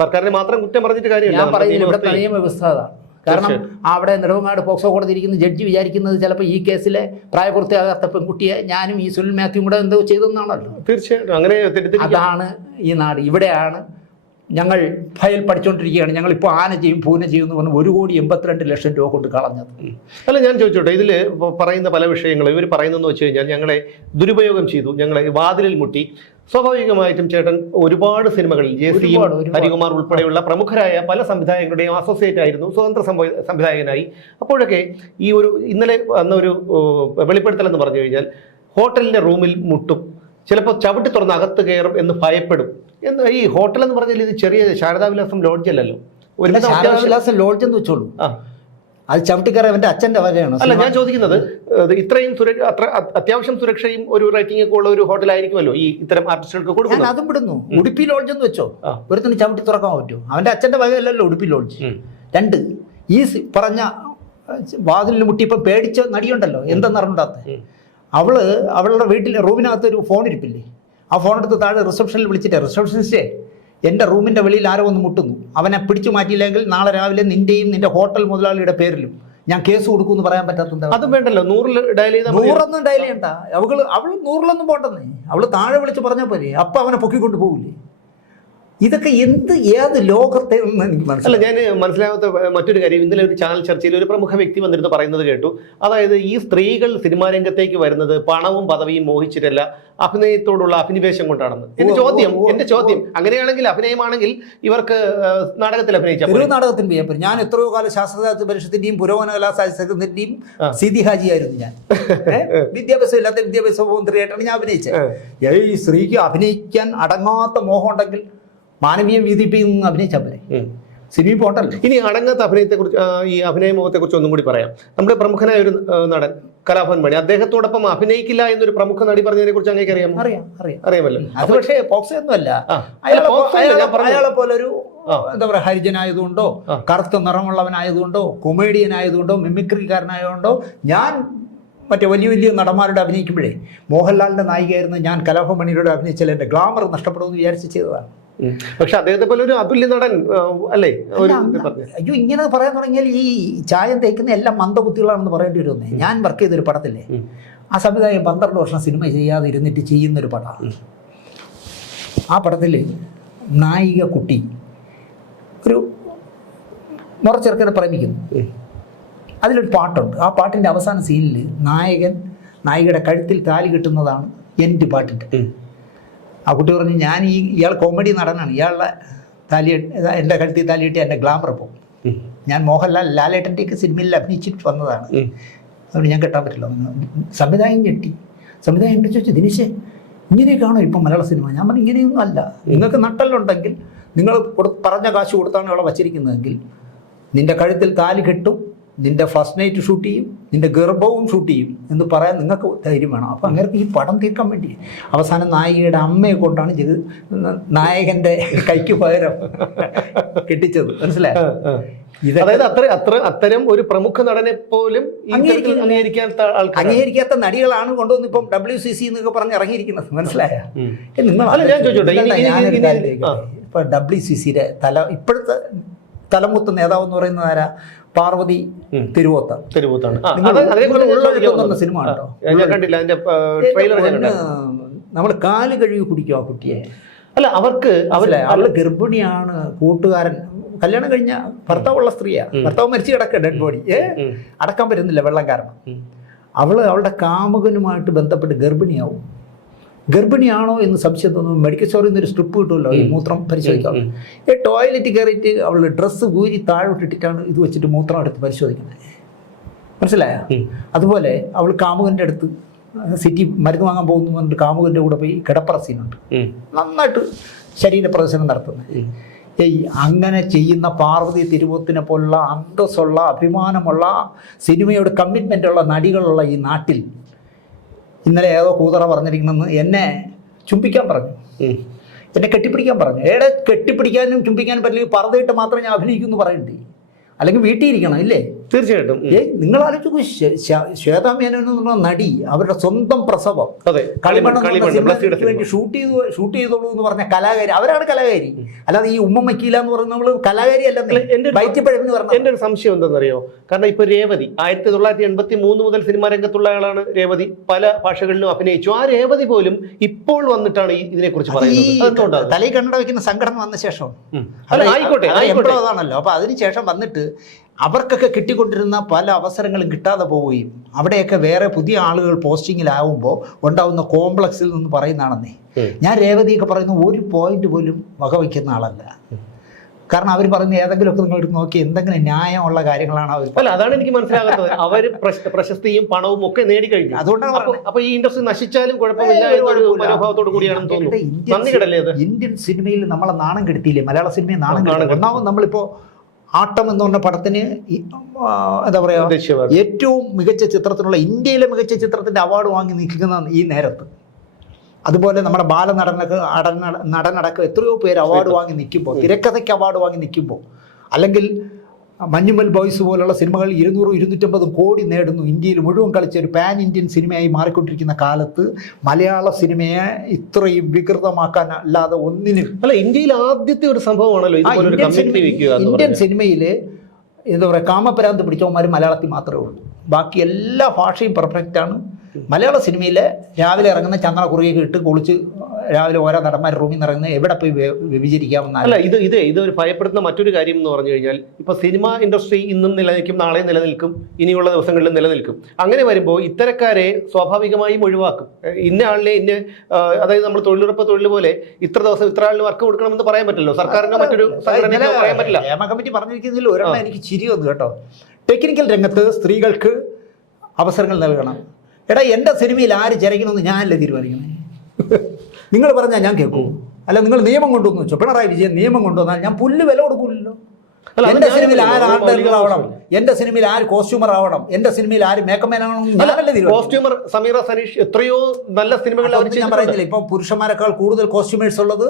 സർക്കാരിനെ മാത്രം കുറ്റം പറഞ്ഞിട്ട് കാര്യമില്ല. ഞാൻ പറയുന്നത് ഇവിടുത്തെ നിയമവ്യവസ്ഥ അതാണ്. കാരണം അവിടെ നെടുമങ്ങാട് പോക്സോ കോടതി ഇരിക്കുന്ന ജഡ്ജി വിചാരിക്കുന്നത് ചിലപ്പോൾ ഈ കേസിലെ പ്രായപൂർത്തിയാകാത്ത പെൺകുട്ടിയെ ഞാനും ഈ സുനിൽ മാത്യുവും കൂടെ എന്തോ ചെയ്തെന്നാണല്ലോ. തീർച്ചയായിട്ടും അങ്ങനെ അതാണ് ഈ നാട്. ഇവിടെയാണ് ഞങ്ങൾ ഫയൽ പഠിച്ചുകൊണ്ടിരിക്കുകയാണ്, ഞങ്ങളിപ്പോൾ ആന ചെയ്യും പൂന ചെയ്യും എന്ന് പറഞ്ഞ് 1,82,00,000 രൂപ കൊണ്ട് കളഞ്ഞത്. അല്ല, ഞാൻ ചോദിച്ചോട്ടെ, ഇതിൽ പറയുന്ന പല വിഷയങ്ങളും ഇവർ പറയുന്നതെന്ന് വെച്ച് കഴിഞ്ഞാൽ ഞങ്ങളെ ദുരുപയോഗം ചെയ്തു, ഞങ്ങളെ വാതിലിൽ മുട്ടി. സ്വാഭാവികമായിട്ടും ചേട്ടൻ ഒരുപാട് സിനിമകളിൽ JC-യും ഹരികുമാർ ഉൾപ്പെടെയുള്ള പ്രമുഖരായ പല സംവിധായകരുടെയും അസോസിയേറ്റ് ആയിരുന്നു, സ്വതന്ത്ര സംവിധായകനായി. അപ്പോഴൊക്കെ ഈ ഒരു ഇന്നലെ വന്ന ഒരു വെളിപ്പെടുത്തൽ എന്ന് പറഞ്ഞു കഴിഞ്ഞാൽ ഹോട്ടലിൻ്റെ റൂമിൽ മുട്ടും, ചിലപ്പോൾ ചവിട്ടി തുറന്ന് അകത്ത് കയറും എന്ന് ഭയപ്പെടും. എന്താ ഈ ഹോട്ടൽ എന്ന് പറഞ്ഞാൽ ഇത് ചെറിയ ശാരദാവിലാസം ലോഡ്ജ് അല്ലല്ലോ, ഒരു ശാരദാവിലാസം ലോഡ്ജ് എന്ന് വെച്ചോളൂ. അത് ചവിട്ടിക്കറി അവൻ്റെ അച്ഛൻ്റെ വകയാണ്. അല്ല, ഞാൻ ചോദിക്കുന്നത് ഇത്രയും അത്യാവശ്യം സുരക്ഷയും ഒരു റേറ്റിംഗ് ഒക്കെ ഉള്ള ഒരു ഹോട്ടലായിരിക്കുമല്ലോ ഈ ഇത്തരം ആർട്ടിസ്റ്റുകൾക്ക് കൊടുക്കുന്നത്. അതും വിടുന്നു. ഉടുപ്പി ലോഡ്ജ് എന്ന് വെച്ചോ, ഒരുത്തിന് ചവിട്ടി തുറക്കാൻ പറ്റുമോ? അവൻ്റെ അച്ഛൻ്റെ വകയല്ലല്ലോ ഉടുപ്പി ലോഡ്ജ്. 2 ഈ പറഞ്ഞ വാതിലിന് മുട്ടി ഇപ്പം പേടിച്ച നടിയുണ്ടല്ലോ, എന്തെന്ന് അറിഞ്ഞാത്ത അവളുടെ വീട്ടിലെ റൂമിനകത്ത് ഒരു ഫോൺ ഇരിപ്പില്ലേ, ആ ഫോൺ എടുത്ത് താഴെ റിസപ്ഷനിൽ വിളിച്ചിട്ട്, റിസപ്ഷനിസ്റ്റേ എൻ്റെ റൂമിൻ്റെ വെളിയിൽ ആരോ ഒന്ന് മുട്ടുന്നു, അവനെ പിടിച്ചു മാറ്റിയില്ലെങ്കിൽ നാളെ രാവിലെ നിൻ്റെയും നിൻ്റെ ഹോട്ടൽ മുതലാളിയുടെ പേരിലും ഞാൻ കേസ് കൊടുക്കുമെന്ന് പറയാൻ പറ്റാത്തത്. അതും വേണ്ടല്ലോ, 100 ഡയൽ ചെയ്താൽ 100 ഡയൽ ചെയ്യണ്ട. അവൾ 100 പോട്ടെന്നേ, അവൾ താഴെ വിളിച്ച് പറഞ്ഞാൽ പോലെ അപ്പം അവനെ പൊക്കിക്കൊണ്ട് പോകില്ലേ? ഇതൊക്കെ ഏത് ലോകത്തെ എന്ന് എനിക്ക് മനസ്സിലായി. അല്ല, ഞാൻ മനസ്സിലാവാത്ത മറ്റൊരു കാര്യം, ഇന്നലെ ഒരു ചാനൽ ചർച്ചയിൽ ഒരു പ്രമുഖ വ്യക്തി വന്നിരുന്ന് പറയുന്നത് കേട്ടു. അതായത് ഈ സ്ത്രീകൾ സിനിമാ രംഗത്തേക്ക് വരുന്നത് പണവും പദവിയും മോഹിച്ചിട്ടല്ല, അഭിനയത്തോടുള്ള അഭിനിവേശം കൊണ്ടാണെന്ന്. എന്റെ ചോദ്യം അങ്ങനെയാണെങ്കിൽ, അഭിനയമാണെങ്കിൽ ഇവർക്ക് നാടകത്തിൽ അഭിനയിച്ചാൽ നാടകത്തിന് ഞാൻ എത്രയോ കാലം ശാസ്ത്ര പരിഷത്തിന്റെയും പുരോഗമന കലാസാഹിത്യത്തിന്റെയും സിദ്ധി ഹാജിയായിരുന്നു. ഞാൻ വിദ്യാഭ്യാസം ഇല്ലാത്ത വിദ്യാഭ്യാസ മന്ത്രിയായിട്ടാണ് ഞാൻ അഭിനയിച്ചത്. ഈ സ്ത്രീക്ക് അഭിനയിക്കാൻ അടങ്ങാത്ത മോഹം ഉണ്ടെങ്കിൽ മാനവീയം വീതിപ്പിക്കുന്ന അഭിനയിച്ചാൽ പോലെ സിനിമ പോട്ടല്ലോ. ഇനി അടങ്ങാത്ത അഭിനയത്തെക്കുറിച്ച്, ഈ അഭിനയ മുഖത്തെക്കുറിച്ച് ഒന്നും കൂടി പറയാം. നമ്മുടെ പ്രമുഖനായ ഒരു നടൻ കലാഭവൻ മണി, അദ്ദേഹത്തോടൊപ്പം അഭിനയിക്കില്ല എന്നൊരു പ്രമുഖ നടി പറഞ്ഞതിനെ കുറിച്ച് അങ്ങനെ അറിയാമല്ലോ. അത് പക്ഷേ പോക്സോ ഒന്നുമല്ല. അയാളെ പോലെ ഒരു എന്താ പറയുക, ഹരിജനായതുകൊണ്ടോ കറുത്ത നിറമുള്ളവനായതുകൊണ്ടോ കൊമേഡിയൻ ആയതുകൊണ്ടോ മിമിക്രിക്കാരനായതുകൊണ്ടോ ഞാൻ മറ്റേ വലിയ വലിയ നടന്മാരുടെ അഭിനയിക്കുമ്പോഴേ മോഹൻലാലിൻ്റെ നായികയായിരുന്നു ഞാൻ കലാഭമണിയുടെ അഭിനയിച്ചാൽ എൻ്റെ ഗ്ലാമർ നഷ്ടപ്പെടുമെന്ന് വിചാരിച്ച് ചെയ്തതാണ്. പക്ഷെ അദ്ദേഹത്തെ പോലെ ഒരു അതുല്യ നടൻ അല്ലേ? അയ്യോ, ഇങ്ങനെ പറയാൻ തുടങ്ങിയാൽ ഈ ചായം തേക്കുന്ന എല്ലാം മന്ദബുദ്ധികളാണെന്ന് പറയേണ്ടി വരുന്നേ. ഞാൻ വർക്ക് ചെയ്തൊരു പടത്തില്ലേ, ആ സംവിധായകൻ 12 വർഷം സിനിമ ചെയ്യാതെ ഇരുന്നിട്ട് ചെയ്യുന്നൊരു പടമാണ്. ആ പടത്തിൽ നായിക കുട്ടി ഒരു മുറച്ചെറുക്കനെ പ്രേമിക്കുന്നു. അതിലൊരു പാട്ടുണ്ട്. ആ പാട്ടിൻ്റെ അവസാന സീനിൽ നായികയുടെ കഴുത്തിൽ താലി കെട്ടുന്നതാണ് എൻ്റെ പാട്ടിൻ്റെ. ആ കുട്ടി പറഞ്ഞു, ഇയാൾ കോമഡി നടനാണ്, ഇയാളുടെ എൻ്റെ കഴുത്തിൽ താലി കെട്ടി എൻ്റെ ഗ്ലാമർ പോകും. ഞാൻ ലാലേട്ടൻ്റെയൊക്കെ സിനിമയിൽ അഭിനയിച്ചിട്ട് വന്നതാണ്, അതുകൊണ്ട് ഞാൻ കെട്ടാൻ പറ്റില്ല. സംവിധായകൻ ഞെട്ടി. സംവിധായകൻ ചോദിച്ചു, ദിനേശേ ഇങ്ങനെയൊക്കെയാണോ ഇപ്പം മലയാള സിനിമ? ഞാൻ പറഞ്ഞു, ഇങ്ങനെയൊന്നും അല്ല. നിങ്ങൾക്ക് നട്ടലുണ്ടെങ്കിൽ നിങ്ങൾ പറഞ്ഞ കാശ് കൊടുത്താണ് ഇവിടെ വച്ചിരിക്കുന്നതെങ്കിൽ നിൻ്റെ കഴുത്തിൽ താലി കെട്ടും, നിൻ്റെ ഫസ്റ്റ് നൈറ്റ് ഷൂട്ട് ചെയ്യും, നിൻ്റെ ഗർഭവും ഷൂട്ട് ചെയ്യും എന്ന് പറയാൻ നിങ്ങൾക്ക് ധൈര്യം വേണം. അപ്പം അങ്ങനെ ഈ പടം തീർക്കാൻ വേണ്ടി അവസാനം നായികയുടെ അമ്മയെ കൊണ്ടാണ് നായകൻ്റെ കൈക്ക് പകരം കെട്ടിച്ചത്. മനസ്സിലായോ? അതായത് അത്തരം ഒരു പ്രമുഖ നടനെ പോലും അംഗീകരിക്കാത്ത നടികളാണ് കൊണ്ടുവന്ന് ഇപ്പം WCC എന്നൊക്കെ പറഞ്ഞ് ഇറങ്ങിയിരിക്കുന്നത്. മനസ്സിലായോ? ഇപ്പൊ WCCയുടെ ഇപ്പോഴത്തെ തലമുത്ത നേതാവ് എന്ന് പറയുന്നത് ആരാ? പാർവതി തിരുവോത്താണ്. സിനിമ കേട്ടോ, നമ്മൾ കാല് കഴുകി കുടിക്കും ആ കുട്ടിയെ. അല്ല, അവള് ഗർഭിണിയാണ്, കൂട്ടുകാരൻ കല്യാണം കഴിഞ്ഞ ഭർത്താവുള്ള സ്ത്രീയാണ്, ഭർത്താവ് മരിച്ചു കിടക്കുക, ഡെഡ് ബോഡി അടക്കാൻ പറ്റുന്നില്ല വെള്ളം കാരണം. അവളുടെ കാമുകനുമായിട്ട് ബന്ധപ്പെട്ട് ഗർഭിണിയാണോ എന്ന് സംശയം തോന്നുന്നു. മെഡിക്കൽ സ്റ്റോറിൽ നിന്ന് ഒരു സ്ട്രിപ്പ് കിട്ടുമല്ലോ ഈ മൂത്രം പരിശോധിക്കാം. ഈ ടോയ്ലറ്റ് കയറിയിട്ട് അവൾ ഡ്രസ്സ് ഊരി താഴോട്ടിട്ടിട്ടാണ് ഇത് വെച്ചിട്ട് മൂത്രം എടുത്ത് പരിശോധിക്കുന്നത്. മനസ്സിലായ? അതുപോലെ അവൾ കാമുകൻ്റെ അടുത്ത് സിറ്റി മരുന്ന് വാങ്ങാൻ പോകുന്നു പറഞ്ഞിട്ട് കാമുകൻ്റെ കൂടെ പോയി കിടപ്പറ സീനുണ്ട്, നന്നായിട്ട് ശരീരപ്രദർശനം നടത്തുന്നത്. അങ്ങനെ ചെയ്യുന്ന പാർവതി തിരുവോത്തിനെ പോലുള്ള അന്തസ്സുള്ള അഭിമാനമുള്ള സിനിമയോട് കമ്മിറ്റ്മെൻ്റുള്ള നടികളുള്ള ഈ നാട്ടിൽ ഇന്നലെ ഏതോ കൂതറ പറഞ്ഞിരിക്കണമെന്ന് എന്നെ ചുംബിക്കാൻ പറഞ്ഞു, എന്നെ കെട്ടിപ്പിടിക്കാൻ പറഞ്ഞു. കെട്ടിപ്പിടിക്കാനും ചുംബിക്കാനും പറ്റില്ലെങ്കിൽ പറതിട്ട് മാത്രമേ ഞാൻ അഭിനയിക്കൂ എന്ന് പറയണ്ടേ? അല്ലെങ്കിൽ വീട്ടിൽ ഇരിക്കണം ഇല്ലേ? തീർച്ചയായിട്ടും. നിങ്ങൾ ആലോചിക്കൂ, ശ്വേതാ മേനോൻ എന്ന് പറഞ്ഞ നടി അവരുടെ സ്വന്തം പ്രസവം വേണ്ടി ഷൂട്ട് ചെയ്തോളൂ എന്ന് പറഞ്ഞ കലാകാരി, അവരാണ് കലാകാരി. അല്ലാതെ ഈ ഉമ്മ വക്കീല എന്ന് പറയുന്ന നമ്മൾ കലാകാരി അല്ല. എൻ്റെ ഒരു സംശയം എന്താണെന്നറിയോ? കാരണം ഇപ്പൊ രേവതി 1983 മുതൽ സിനിമാ രംഗത്തുള്ള ആളാണ് രേവതി. പല ഭാഷകളിലും അഭിനയിച്ചു. ആ രേവതി പോലും ഇപ്പോൾ വന്നിട്ടാണ് ഇതിനെ കുറിച്ച് പറയുന്നത്. തലയിൽ കണ്ണട വെക്കുന്ന സംഘടന വന്ന ശേഷം ആയിക്കോട്ടെ അതാണല്ലോ. അപ്പൊ അതിനുശേഷം വന്നിട്ട് അവർക്കൊക്കെ കിട്ടിക്കൊണ്ടിരുന്ന പല അവസരങ്ങളും കിട്ടാതെ പോവുകയും അവിടെയൊക്കെ വേറെ പുതിയ ആളുകൾ പോസ്റ്റിങ്ങിലാവുമ്പോൾ ഉണ്ടാവുന്ന കോംപ്ലക്സിൽ നിന്ന് പറയുന്നതാണെന്നേ. ഞാൻ രേവതിയൊക്കെ പറയുന്ന ഒരു പോയിന്റ് പോലും വകവയ്ക്കുന്ന ആളല്ല. കാരണം അവർ പറയുന്ന ഏതെങ്കിലുമൊക്കെ നിങ്ങൾ നോക്കി എന്തെങ്കിലും ന്യായമുള്ള കാര്യങ്ങളാണ് അവർ. അല്ല, അതാണ് എനിക്ക് മനസ്സിലാകാത്തത്. അവർ പ്രശസ്തിയും പണവും ഒക്കെ നേടിക്കഴിഞ്ഞു. അതുകൊണ്ടാണ് അപ്പൊ ഈ ഇൻഡസ്ട്രി നശിച്ചാലും കുഴപ്പമില്ല എന്നൊരു മനോഭാവത്തോട് കൂടിയാണെന്ന് തോന്നുന്നു. ഇന്ത്യൻ സിനിമയിൽ നമ്മളെ നാണം കെടുത്തിയില്ലേ? മലയാള സിനിമയെ നാണം കെടുത്തി. ഒന്നാമത് നമ്മളിപ്പോ ആട്ടം എന്ന് പറഞ്ഞ പടത്തിന് എന്താ പറയുക, ഏറ്റവും മികച്ച ചിത്രത്തിനുള്ള ഇന്ത്യയിലെ മികച്ച ചിത്രത്തിൻ്റെ അവാർഡ് വാങ്ങി നിൽക്കുന്ന ഈ നേരത്ത്, അതുപോലെ നമ്മുടെ നടനടക്കം എത്രയോ പേര് അവാർഡ് വാങ്ങി നിൽക്കുമ്പോൾ, തിരക്കഥയ്ക്ക് അവാർഡ് വാങ്ങി നിൽക്കുമ്പോൾ, അല്ലെങ്കിൽ മഞ്ഞുമൽ ബോയ്സ് പോലുള്ള സിനിമകൾ 200-250 കോടി നേടുന്നു, ഇന്ത്യയിൽ മുഴുവൻ കളിച്ച ഒരു പാൻ ഇന്ത്യൻ സിനിമയായി മാറിക്കൊണ്ടിരിക്കുന്ന കാലത്ത് മലയാള സിനിമയെ ഇത്രയും വികൃതമാക്കാൻ അല്ലാതെ ഒന്നിനും അല്ല. ഇന്ത്യയിൽ ആദ്യത്തെ ഒരു സംഭവമാണല്ലോ ഇന്ത്യൻ സിനിമയിൽ എന്താ പറയുക, കാമപരാന്ത് പിടിച്ചവന്മാർ മലയാളത്തിൽ മാത്രമേ ഉള്ളൂ. ബാക്കി എല്ലാ ഭാഷയും പെർഫെക്റ്റാണ്. മലയാള സിനിമയിൽ രാവിലെ ഇറങ്ങുന്ന ചന്ദ്ര കുറിയൊക്കെ ഇട്ട് കുളിച്ച് രാവിലെ ഓരോ നടന്മാർ റൂമിൽ നിന്ന് ഇറങ്ങുന്ന എവിടെ പോയി വ്യഭിചരിക്കാമെന്നല്ല. അല്ല, ഇതൊരു ഭയപ്പെടുത്തുന്ന മറ്റൊരു കാര്യം എന്ന് പറഞ്ഞു കഴിഞ്ഞാൽ, ഇപ്പോൾ സിനിമ ഇൻഡസ്ട്രി ഇന്നും നിലനിൽക്കും, നാളെ നിലനിൽക്കും, ഇനിയുള്ള ദിവസങ്ങളിലും നിലനിൽക്കും. അങ്ങനെ വരുമ്പോൾ ഇത്തരക്കാരെ സ്വാഭാവികമായും ഒഴിവാക്കും. ഇന്ന ആളിനെ അതായത് നമ്മൾ തൊഴിലുറപ്പ് തൊഴിൽ പോലെ ഇത്ര ദിവസം ഇത്ര ആളിന് വർക്ക് കൊടുക്കണമെന്ന് പറയാൻ പറ്റില്ലല്ലോ. സർക്കാരിനോ മറ്റൊരു സംഘടനയോ പറയാൻ പറ്റില്ല. ഹേമ കമ്മിറ്റി പറഞ്ഞിരിക്കുന്നതിൽ ഒരെണ്ണം എനിക്ക് ചിരി വന്നു കേട്ടോ. ടെക്നിക്കൽ രംഗത്ത് സ്ത്രീകൾക്ക് അവസരങ്ങൾ നൽകണം. എടാ, എൻ്റെ സിനിമയിൽ ആര് ചരയ്ക്കണമെന്ന് ഞാനല്ലേ തീരുമാനിക്കുന്നത്? നിങ്ങൾ പറഞ്ഞാൽ ഞാൻ കേൾക്കൂ. അല്ല, നിങ്ങൾ നിയമം കൊണ്ടുവന്നു വെച്ചോ. പിണറായി വിജയൻ നിയമം കൊണ്ടുവന്നാൽ ഞാൻ പുല്ല് വില കൊടുക്കില്ലല്ലോ. എന്റെ സിനിമയിൽ ആര് ആർട്ടിസ്റ്റ് ആവണം, എന്റെ സിനിമയിൽ ആര് കോസ്റ്റ്യൂമർ ആവണം, എന്റെ സിനിമയിൽ ആര് മേക്കപ്പ് മാൻ ആവണം, ഞാനല്ലേ തീരുമാനിക്കുന്നത്. കോസ്റ്റ്യൂമർ സമീറ സനീഷ് എത്രയോ നല്ല സിനിമകൾ ഞാൻ പറയുന്നില്ല, ഇപ്പൊ പുരുഷന്മാരെക്കാൾ കൂടുതൽ കോസ്റ്റ്യൂമേഴ്സ് ഉള്ളത്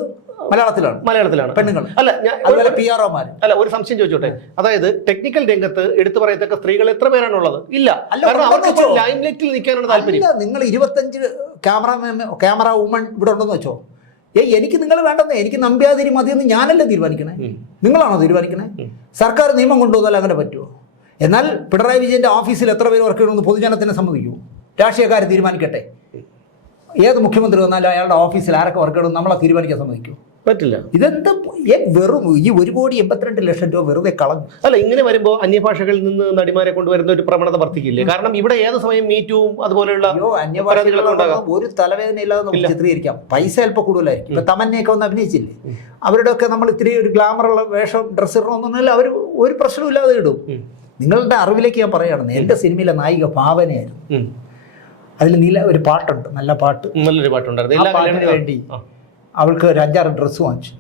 മലയാളത്തിലാണ് പെണ്ണുങ്ങൾ. അതുപോലെ PR-മാർ. അല്ല, ഒരു സംശയം ചോദിച്ചോട്ടെ, അതായത് ടെക്നിക്കൽ രംഗത്ത് എടുത്തു പറയത്തക്ക സ്ത്രീകൾ എത്ര പേരാണുള്ളത്? ഇല്ല, കാരണം അവർക്ക് ലൈം ലൈറ്റിൽ നിൽക്കാനാണ് താല്പര്യം. നിങ്ങൾ 25 ക്യാമറ വുമൺ ഇവിടെ ഉണ്ടെന്ന് വെച്ചോ, എനിക്ക് നിങ്ങൾ വേണ്ടെന്നേ, എനിക്ക് നമ്പ്യാതിരി മതിയെന്ന് ഞാനല്ലേ തീരുമാനിക്കണേ, നിങ്ങളാണോ തീരുമാനിക്കണേ? സർക്കാർ നിയമം കൊണ്ടുവന്നാൽ അങ്ങനെ പറ്റുമോ? എന്നാൽ പിണറായി വിജയന്റെ ഓഫീസിൽ എത്ര പേര് വർക്ക് ചെയ്യണമെന്ന് പൊതുജനത്തിനെ സമ്മതിക്കൂ? രാഷ്ട്രീയക്കാർ തീരുമാനിക്കട്ടെ. ഏത് മുഖ്യമന്ത്രി വന്നാലും അയാളുടെ ഓഫീസിൽ ആരൊക്കെ വർക്ക് ചെയ്യണം നമ്മളെ തീരുമാനിക്കാൻ സമ്മതിക്കൂ? പറ്റില്ല. ഇതെന്താ വെറും ഈ 1,82,00,000 രൂപ വെറുതെ കളഞ്ഞു. അല്ല, ഇങ്ങനെ വരുമ്പോൾ അന്യഭാഷകളിൽ നിന്ന് നടിമാരെ കൊണ്ടുവരുന്ന ഒരു പ്രവണത വർദ്ധിക്കില്ലേ? കാരണം ഇവിടെ ഏത് സമയം മീറ്റും അതുപോലെയുള്ള ഒരു തലവേദന ഇല്ലാതെ നമുക്ക് ചിത്രീകരിക്കാം. പൈസ അല്പം കൂടുതലായിരിക്കും. ഇപ്പൊ തമന്നയൊക്കെ ഒന്ന് അഭിനയിച്ചില്ലേ, അവരുടെയൊക്കെ നമ്മൾ ഇത്തിരി ഒരു ഗ്ലാമറുള്ള വേഷം ഡ്രസ്സ് ഇടണമെന്നുണ്ടെങ്കിൽ അവർ ഒരു പ്രശ്നമില്ലാതെ ഇടും. നിങ്ങളുടെ അറിവിലേക്ക് ഞാൻ പറയുകയാണെന്ന്, എൻ്റെ സിനിമയിലെ നായിക ഭാവനയായിരുന്നു. അതിൽ ഒരു പാട്ടുണ്ട്, നല്ല പാട്ട്, നല്ലൊരു പാട്ടുണ്ടായിരുന്നു. ആ പാട്ടിന് വേണ്ടി അവൾക്ക് ഒരു 5-6 ഡ്രസ്സ് വാങ്ങിച്ചു.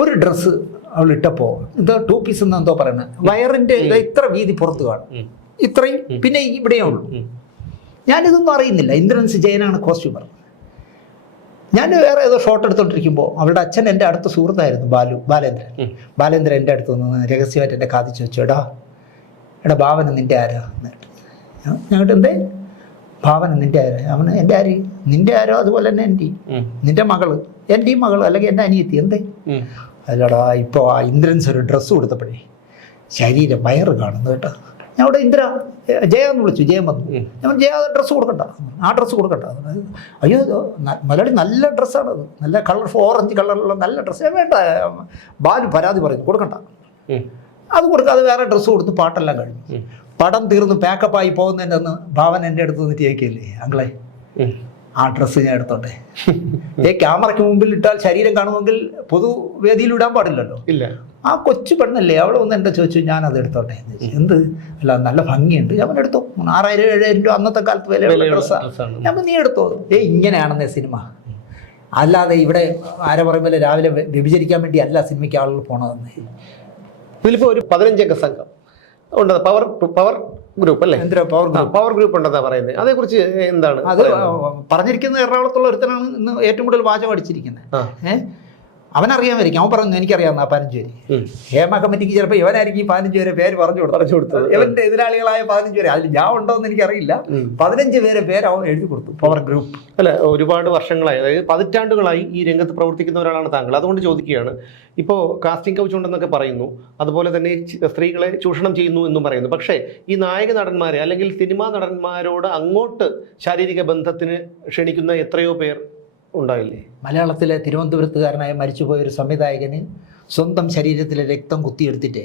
ഒരു ഡ്രസ്സ് അവൾ ഇട്ടപ്പോൾ എന്തോ 2 പീസ് എന്ന് എന്തോ പറയുന്നത്, വയറിൻ്റെ ഇത്ര വീതി പുറത്ത് കാണും, ഇത്രയും, പിന്നെ ഇവിടെയേ ഉള്ളൂ. ഞാനിതൊന്നും അറിയുന്നില്ല. ഇന്ദ്രൻസ് ജയനാണ് കോസ്റ്റ്യൂമർ. ഞാൻ വേറെ ഏതോ ഷോട്ട് എടുത്തോണ്ടിരിക്കുമ്പോൾ അവളുടെ അച്ഛൻ എൻ്റെ അടുത്ത സുഹൃത്തായിരുന്നു, ബാലേന്ദ്രൻ എൻ്റെ അടുത്ത് നിന്ന് രഹസ്യമായിട്ട് എൻ്റെ കാതി ചോദിച്ചു, എടാ ഭാവന നിൻ്റെ ആരാ? ഞങ്ങളുടെ എന്തേ ഭാവന നിൻ്റെ ആരോ? അവന് എൻ്റെ ആര്? നിൻ്റെ ആരോ, അതുപോലെ തന്നെ നിൻ്റെ മകള്, എൻ്റെയും മകള്, അല്ലെങ്കിൽ എൻ്റെ അനിയത്തി. എന്തേ? അല്ലടാ, ഇപ്പോൾ ആ ഇന്ദ്രൻസ് ഒരു ഡ്രസ്സ് കൊടുത്തപ്പോഴേ ശരീരം വയറ് കാണുന്നു കേട്ടോ. ഞാൻ അവിടെ ജയ എന്ന് വിളിച്ചു, ജയം വന്നു. ഞാൻ ജയ ഡ്രസ്സ് കൊടുക്കണ്ട, ആ ഡ്രസ്സ് കൊടുക്കണ്ട. അയ്യോ മലയാളി നല്ല ഡ്രസ്സാണത്, നല്ല കളർഫുൾ ഓറഞ്ച് കളറുള്ള നല്ല ഡ്രസ്സ്. വേണ്ട, ബാലു പരാതി പറയുന്നു, കൊടുക്കണ്ട, അത് കൊടുക്കാതെ വേറെ ഡ്രസ്സ് കൊടുത്ത് പാട്ടെല്ലാം കഴിഞ്ഞു. പടം തീർന്ന് പാക്കപ്പായി പോകുന്നതിൻ്റെ അന്ന് ഭാവൻ എൻ്റെ അടുത്ത് നിന്ന് കേൾക്കില്ലേ, അങ്ങളെ ആ ഡ്രസ്സ് ഞാൻ എടുത്തോട്ടെ. ക്യാമറയ്ക്ക് മുമ്പിൽ ഇട്ടാൽ ശരീരം കാണുമെങ്കിൽ പൊതുവേദിയിൽ ഇടാൻ പാടില്ലല്ലോ. ഇല്ല, ആ കൊച്ചു പെണ്ണല്ലേ, അവളെ ഒന്ന് എൻ്റെ ചോദിച്ചു, ഞാനത് എടുത്തോട്ടെ. എന്ത്? അല്ല, നല്ല ഭംഗിയുണ്ട്. ഞാൻ എടുത്തോ, 6,000-7,000 രൂപ അന്നത്തെ കാലത്ത് വിലയുള്ള ഡ്രസ്സാണ്. ഞാൻ നീ എടുത്തോ. ഇങ്ങനെയാണെന്നേ സിനിമ. അല്ലാതെ ഇവിടെ ആരെ പറയുമ്പോൾ രാവിലെ വ്യഭിചരിക്കാൻ വേണ്ടി അല്ല സിനിമയ്ക്ക് ആളുകൾ പോണതെന്ന്. ഇതിലിപ്പോൾ ഒരു 15 അംഗ സംഘം ഉണ്ട്, പവർ ഗ്രൂപ്പ് അല്ലേ? പവർ ഗ്രൂപ്പ് ഉണ്ടെന്നാ പറയുന്നത്. അതേക്കുറിച്ച് എന്താണ്? അത് പറഞ്ഞിരിക്കുന്നത് എറണാകുളത്തുള്ള ഒരുത്തനാണ് ഇന്ന് ഏറ്റവും കൂടുതൽ വാചകം അടിച്ചിരിക്കുന്നത്. അവനറിയാമായിരിക്കും, അവൻ പറഞ്ഞു എനിക്കറിയാവുന്ന 15 പേര്. ഹേമ കമ്മിറ്റിക്ക് ചിലപ്പോൾ ഇവനായിരിക്കും 15 പേരെ പേര് പറഞ്ഞു കൊടുത്തത്. ഇവന്റെ എതിരാളികളായ 15 പേര്, അതിൽ ഞാൻ ഉണ്ടോ എന്ന് എനിക്കറിയില്ല. 15 പേര് അവൻ എഴുതി കൊടുത്തു, പവർ ഗ്രൂപ്പ്. അല്ല, ഒരുപാട് വർഷങ്ങളായി, അതായത് പതിറ്റാണ്ടുകളായി ഈ രംഗത്ത് പ്രവർത്തിക്കുന്ന ഒരാളാണ് താങ്കൾ. അതുകൊണ്ട് ചോദിക്കുകയാണ്, ഇപ്പോൾ കാസ്റ്റിംഗ് കൗച്ച് ഉണ്ടെന്നൊക്കെ പറയുന്നു, അതുപോലെ തന്നെ സ്ത്രീകളെ ചൂഷണം ചെയ്യുന്നു എന്നും പറയുന്നു. പക്ഷേ ഈ നായക നടന്മാരെ അല്ലെങ്കിൽ സിനിമാ നടന്മാരോട് അങ്ങോട്ട് ശാരീരിക ബന്ധത്തിന് ക്ഷണിക്കുന്ന എത്രയോ പേർ ഉണ്ടാവില്ലേ? മലയാളത്തിലെ തിരുവനന്തപുരത്തുകാരനായ മരിച്ചുപോയൊരു സംവിധായകന് സ്വന്തം ശരീരത്തിലെ രക്തം കുത്തിയെടുത്തിട്ട്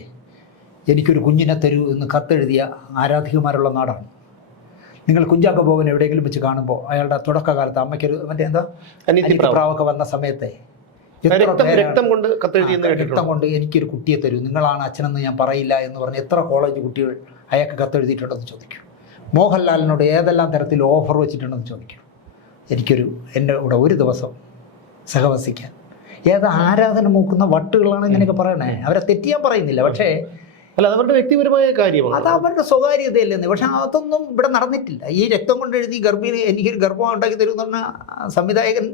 എനിക്കൊരു കുഞ്ഞിനെ തരൂ എന്ന് കത്തെഴുതിയ ആരാധികമാരുള്ള നാടാണ്. നിങ്ങൾ കുഞ്ചാക്കോ ബോബൻ എവിടെയെങ്കിലും വെച്ച് കാണുമ്പോൾ അയാളുടെ തുടക്കകാലത്ത് അമ്മയ്ക്കൊരു മറ്റേ എന്താ പ്രാവൊക്കെ വന്ന സമയത്തെ രക്തം കൊണ്ട് എനിക്കൊരു കുട്ടിയെ തരൂ, നിങ്ങളാണ് അച്ഛനെന്ന് ഞാൻ പറയില്ല എന്ന് പറഞ്ഞ് എത്ര കോളേജ് കുട്ടികൾ അയാൾക്ക് കത്തെഴുതിയിട്ടുണ്ടെന്ന് ചോദിക്കും. മോഹൻലാലിനോട് ഏതെല്ലാം തരത്തിൽ ഓഫർ വെച്ചിട്ടുണ്ടെന്ന് ചോദിക്കും. എൻ്റെ കൂടെ ഒരു ദിവസം സഹവസിക്കാൻ. ഏത് ആരാധന മൂക്കുന്ന വട്ടുകളാണ് ഇങ്ങനെയൊക്കെ പറയണേ. അവരെ തെറ്റിയാൻ പറയുന്നില്ല, പക്ഷേ അല്ല, അത് അവരുടെ വ്യക്തിപരമായ കാര്യമാണ്, അത് അവരുടെ സ്വകാര്യതയല്ലെന്ന്. പക്ഷെ അതൊന്നും ഇവിടെ നടന്നിട്ടില്ല. ഈ രക്തം കൊണ്ട് എഴുതി ഗർഭിണി എനിക്കൊരു ഗർഭം ഉണ്ടാക്കി തരും എന്ന് പറഞ്ഞാൽ സംവിധായകൻ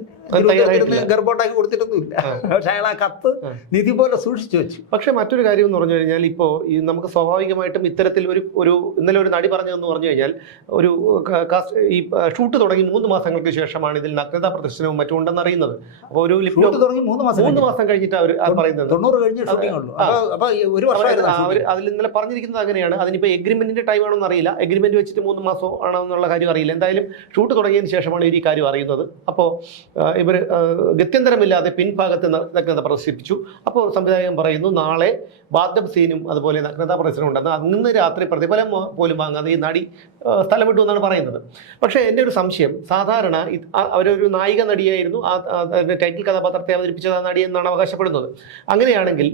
ഗർഭം ഉണ്ടാക്കി കൊടുത്തിട്ടൊന്നുമില്ല. പക്ഷെ അയാൾ ആ കത്ത് നിധി പോലെ സൂക്ഷിച്ചു വെച്ചു. പക്ഷെ മറ്റൊരു കാര്യം എന്ന് പറഞ്ഞു കഴിഞ്ഞാൽ, ഇപ്പോൾ ഈ നമുക്ക് സ്വാഭാവികമായിട്ടും ഇത്തരത്തിൽ ഒരു ഇന്നലെ ഒരു നടി പറഞ്ഞതെന്ന് പറഞ്ഞു കഴിഞ്ഞാൽ, ഈ ഷൂട്ട് തുടങ്ങി 3 മാസങ്ങൾക്ക് ശേഷമാണ് ഇതിൽ നഗ്നതാ പ്രദർശനവും മറ്റും ഉണ്ടെന്ന് അറിയുന്നത്. അപ്പോൾ ഒരു തുടങ്ങി 3 മാസം കഴിഞ്ഞിട്ട് അവർ പറയുന്നത് 90 കഴിഞ്ഞ ഷൂട്ടിംഗ് ഉള്ളൂ. അപ്പോൾ ഒരു വർഷം അതിൽ ഇന്നലെ പറഞ്ഞിരിക്കുന്നത് അങ്ങനെയാണ്. അതിനിപ്പോൾ എഗ്രിമെന്റിന്റെ ടൈം ആണോ അറിയില്ല, എഗ്രിമെന്റ് വെച്ചിട്ട് 3 മാസം ആണോ എന്നുള്ള കാര്യം അറിയില്ല. എന്തായാലും ഷൂട്ട് തുടങ്ങിയതിന് ശേഷമാണ് ഈ കാര്യം അറിയുന്നത്. അപ്പോൾ ഇവർ ഗത്യന്തരമില്ലാതെ പിൻഭാഗത്ത് നഗ്നത പ്രദർശിപ്പിച്ചു. അപ്പോൾ സംവിധായകൻ പറയുന്നു, നാളെ ബാത്ടബ് സീനും അതുപോലെ നഗ്നതാ പ്രദർശനം ഉണ്ടെന്ന്. അന്ന് രാത്രി പ്രതിഫലം പോലും വാങ്ങാതെ ഈ നടി സ്ഥലം വിട്ടു എന്നാണ് പറയുന്നത്. പക്ഷേ എൻ്റെ ഒരു സംശയം, സാധാരണ അവരൊരു നായിക നടിയായിരുന്നു, ടൈറ്റിൽ കഥാപാത്രത്തെ അവതരിപ്പിച്ചത് ആ നടി എന്നാണ് അവകാശപ്പെടുന്നത്. അങ്ങനെയാണെങ്കിൽ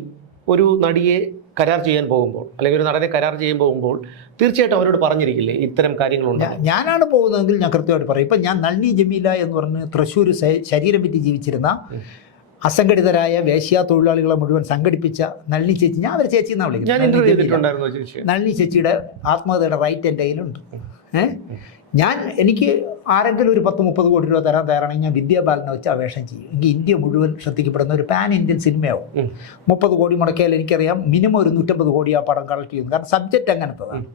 ഒരു നടിയെ കരാർ ചെയ്യാൻ പോകുമ്പോൾ, അല്ലെങ്കിൽ ഒരു നടനെ കരാർ ചെയ്യാൻ പോകുമ്പോൾ തീർച്ചയായിട്ടും അവരോട് പറഞ്ഞിരിക്കില്ലേ ഇത്തരം കാര്യങ്ങളുണ്ട്? ഞാനാണ് പോകുന്നതെങ്കിൽ ഞാൻ കൃത്യമായിട്ട് പറയും. ഇപ്പം ഞാൻ നളിനി ജമീല എന്ന് പറഞ്ഞ് തൃശ്ശൂർ ശരീരം വിറ്റ് ജീവിച്ചിരുന്ന അസംഘടിതരായ വേശ്യാ തൊഴിലാളികളെ മുഴുവൻ സംഘടിപ്പിച്ച നളിനി ചേച്ചി, ഞാൻ അവർ ചേച്ചി എന്നാണ് ഞാൻ ഇന്റർവ്യൂ വിളിക്കുന്നത്. ചെയ്തിട്ടുണ്ടായിരുന്നു ചേച്ചി. നളിനി ചേച്ചിയുടെ ആത്മഹത്യയുടെ റൈറ്റ് എൻ്റെ കയ്യിലുണ്ട്. എനിക്ക് ആരെങ്കിലും ഒരു 10-30 കോടി രൂപ തരാൻ തയ്യാറാണെങ്കിൽ ഞാൻ വിദ്യാബാലനെ വെച്ച് അപേക്ഷ ചെയ്യും. എങ്കിൽ ഇന്ത്യ മുഴുവൻ ശ്രദ്ധിക്കപ്പെടുന്ന ഒരു പാൻ ഇന്ത്യൻ സിനിമയാവും. 30 കോടി മുടക്കിയാൽ എനിക്കറിയാം മിനിമം ഒരു 150 കോടി ആ പടം കളക്ട് ചെയ്യുന്നു. കാരണം സബ്ജക്റ്റ് അങ്ങനത്തതാണ്.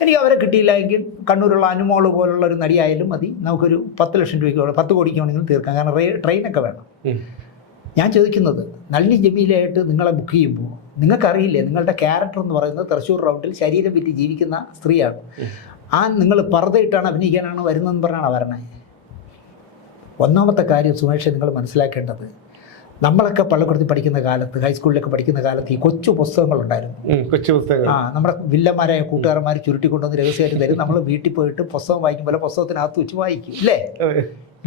എനിക്ക് അവരെ കിട്ടിയില്ല എങ്കിൽ കണ്ണൂരുള്ള അനുമോള് പോലുള്ള ഒരു നടിയായാലും മതി, നമുക്കൊരു 10 ലക്ഷം രൂപയ്ക്ക് 10 കോടിക്ക് വേണമെങ്കിലും തീർക്കാം. കാരണം ട്രെയിനൊക്കെ വേണം. ഞാൻ ചോദിക്കുന്നത്, നളിനി ജമീലയായിട്ട് നിങ്ങളെ ബുക്ക് ചെയ്യുമ്പോൾ നിങ്ങൾക്കറിയില്ലേ നിങ്ങളുടെ ക്യാരക്ടർ എന്ന് പറയുന്നത് തൃശ്ശൂർ റൗണ്ടിൽ ശരീരം വിറ്റ് ജീവിക്കുന്ന സ്ത്രീയാണ്. നിങ്ങൾ പർദ്ദയിട്ടാണ് അഭിനയിക്കാനാണ് വരുന്നതെന്ന് പറഞ്ഞാണ് വരണേ. ഒന്നാമത്തെ കാര്യം സുമേഷ് നിങ്ങൾ മനസ്സിലാക്കേണ്ടത്, നമ്മളൊക്കെ പള്ളിക്കൂടത്തിൽ പഠിക്കുന്ന കാലത്ത്, ഹൈസ്കൂളിലൊക്കെ പഠിക്കുന്ന കാലത്ത് ഈ കൊച്ചു പുസ്തകങ്ങളുണ്ടായിരുന്നു. കൊച്ചു പുസ്തകങ്ങൾ. നമ്മുടെ വില്ലന്മാരായ കൂട്ടുകാരന്മാർ ചുരുട്ടിക്കൊണ്ടുവന്ന് രഹസ്യമായിട്ട് തരും. നമ്മൾ വീട്ടിൽ പോയിട്ട് പുസ്തകം വായിക്കുമ്പോൾ പുസ്തകത്തിനകത്ത് വെച്ച് വായിക്കും ഇല്ലേ?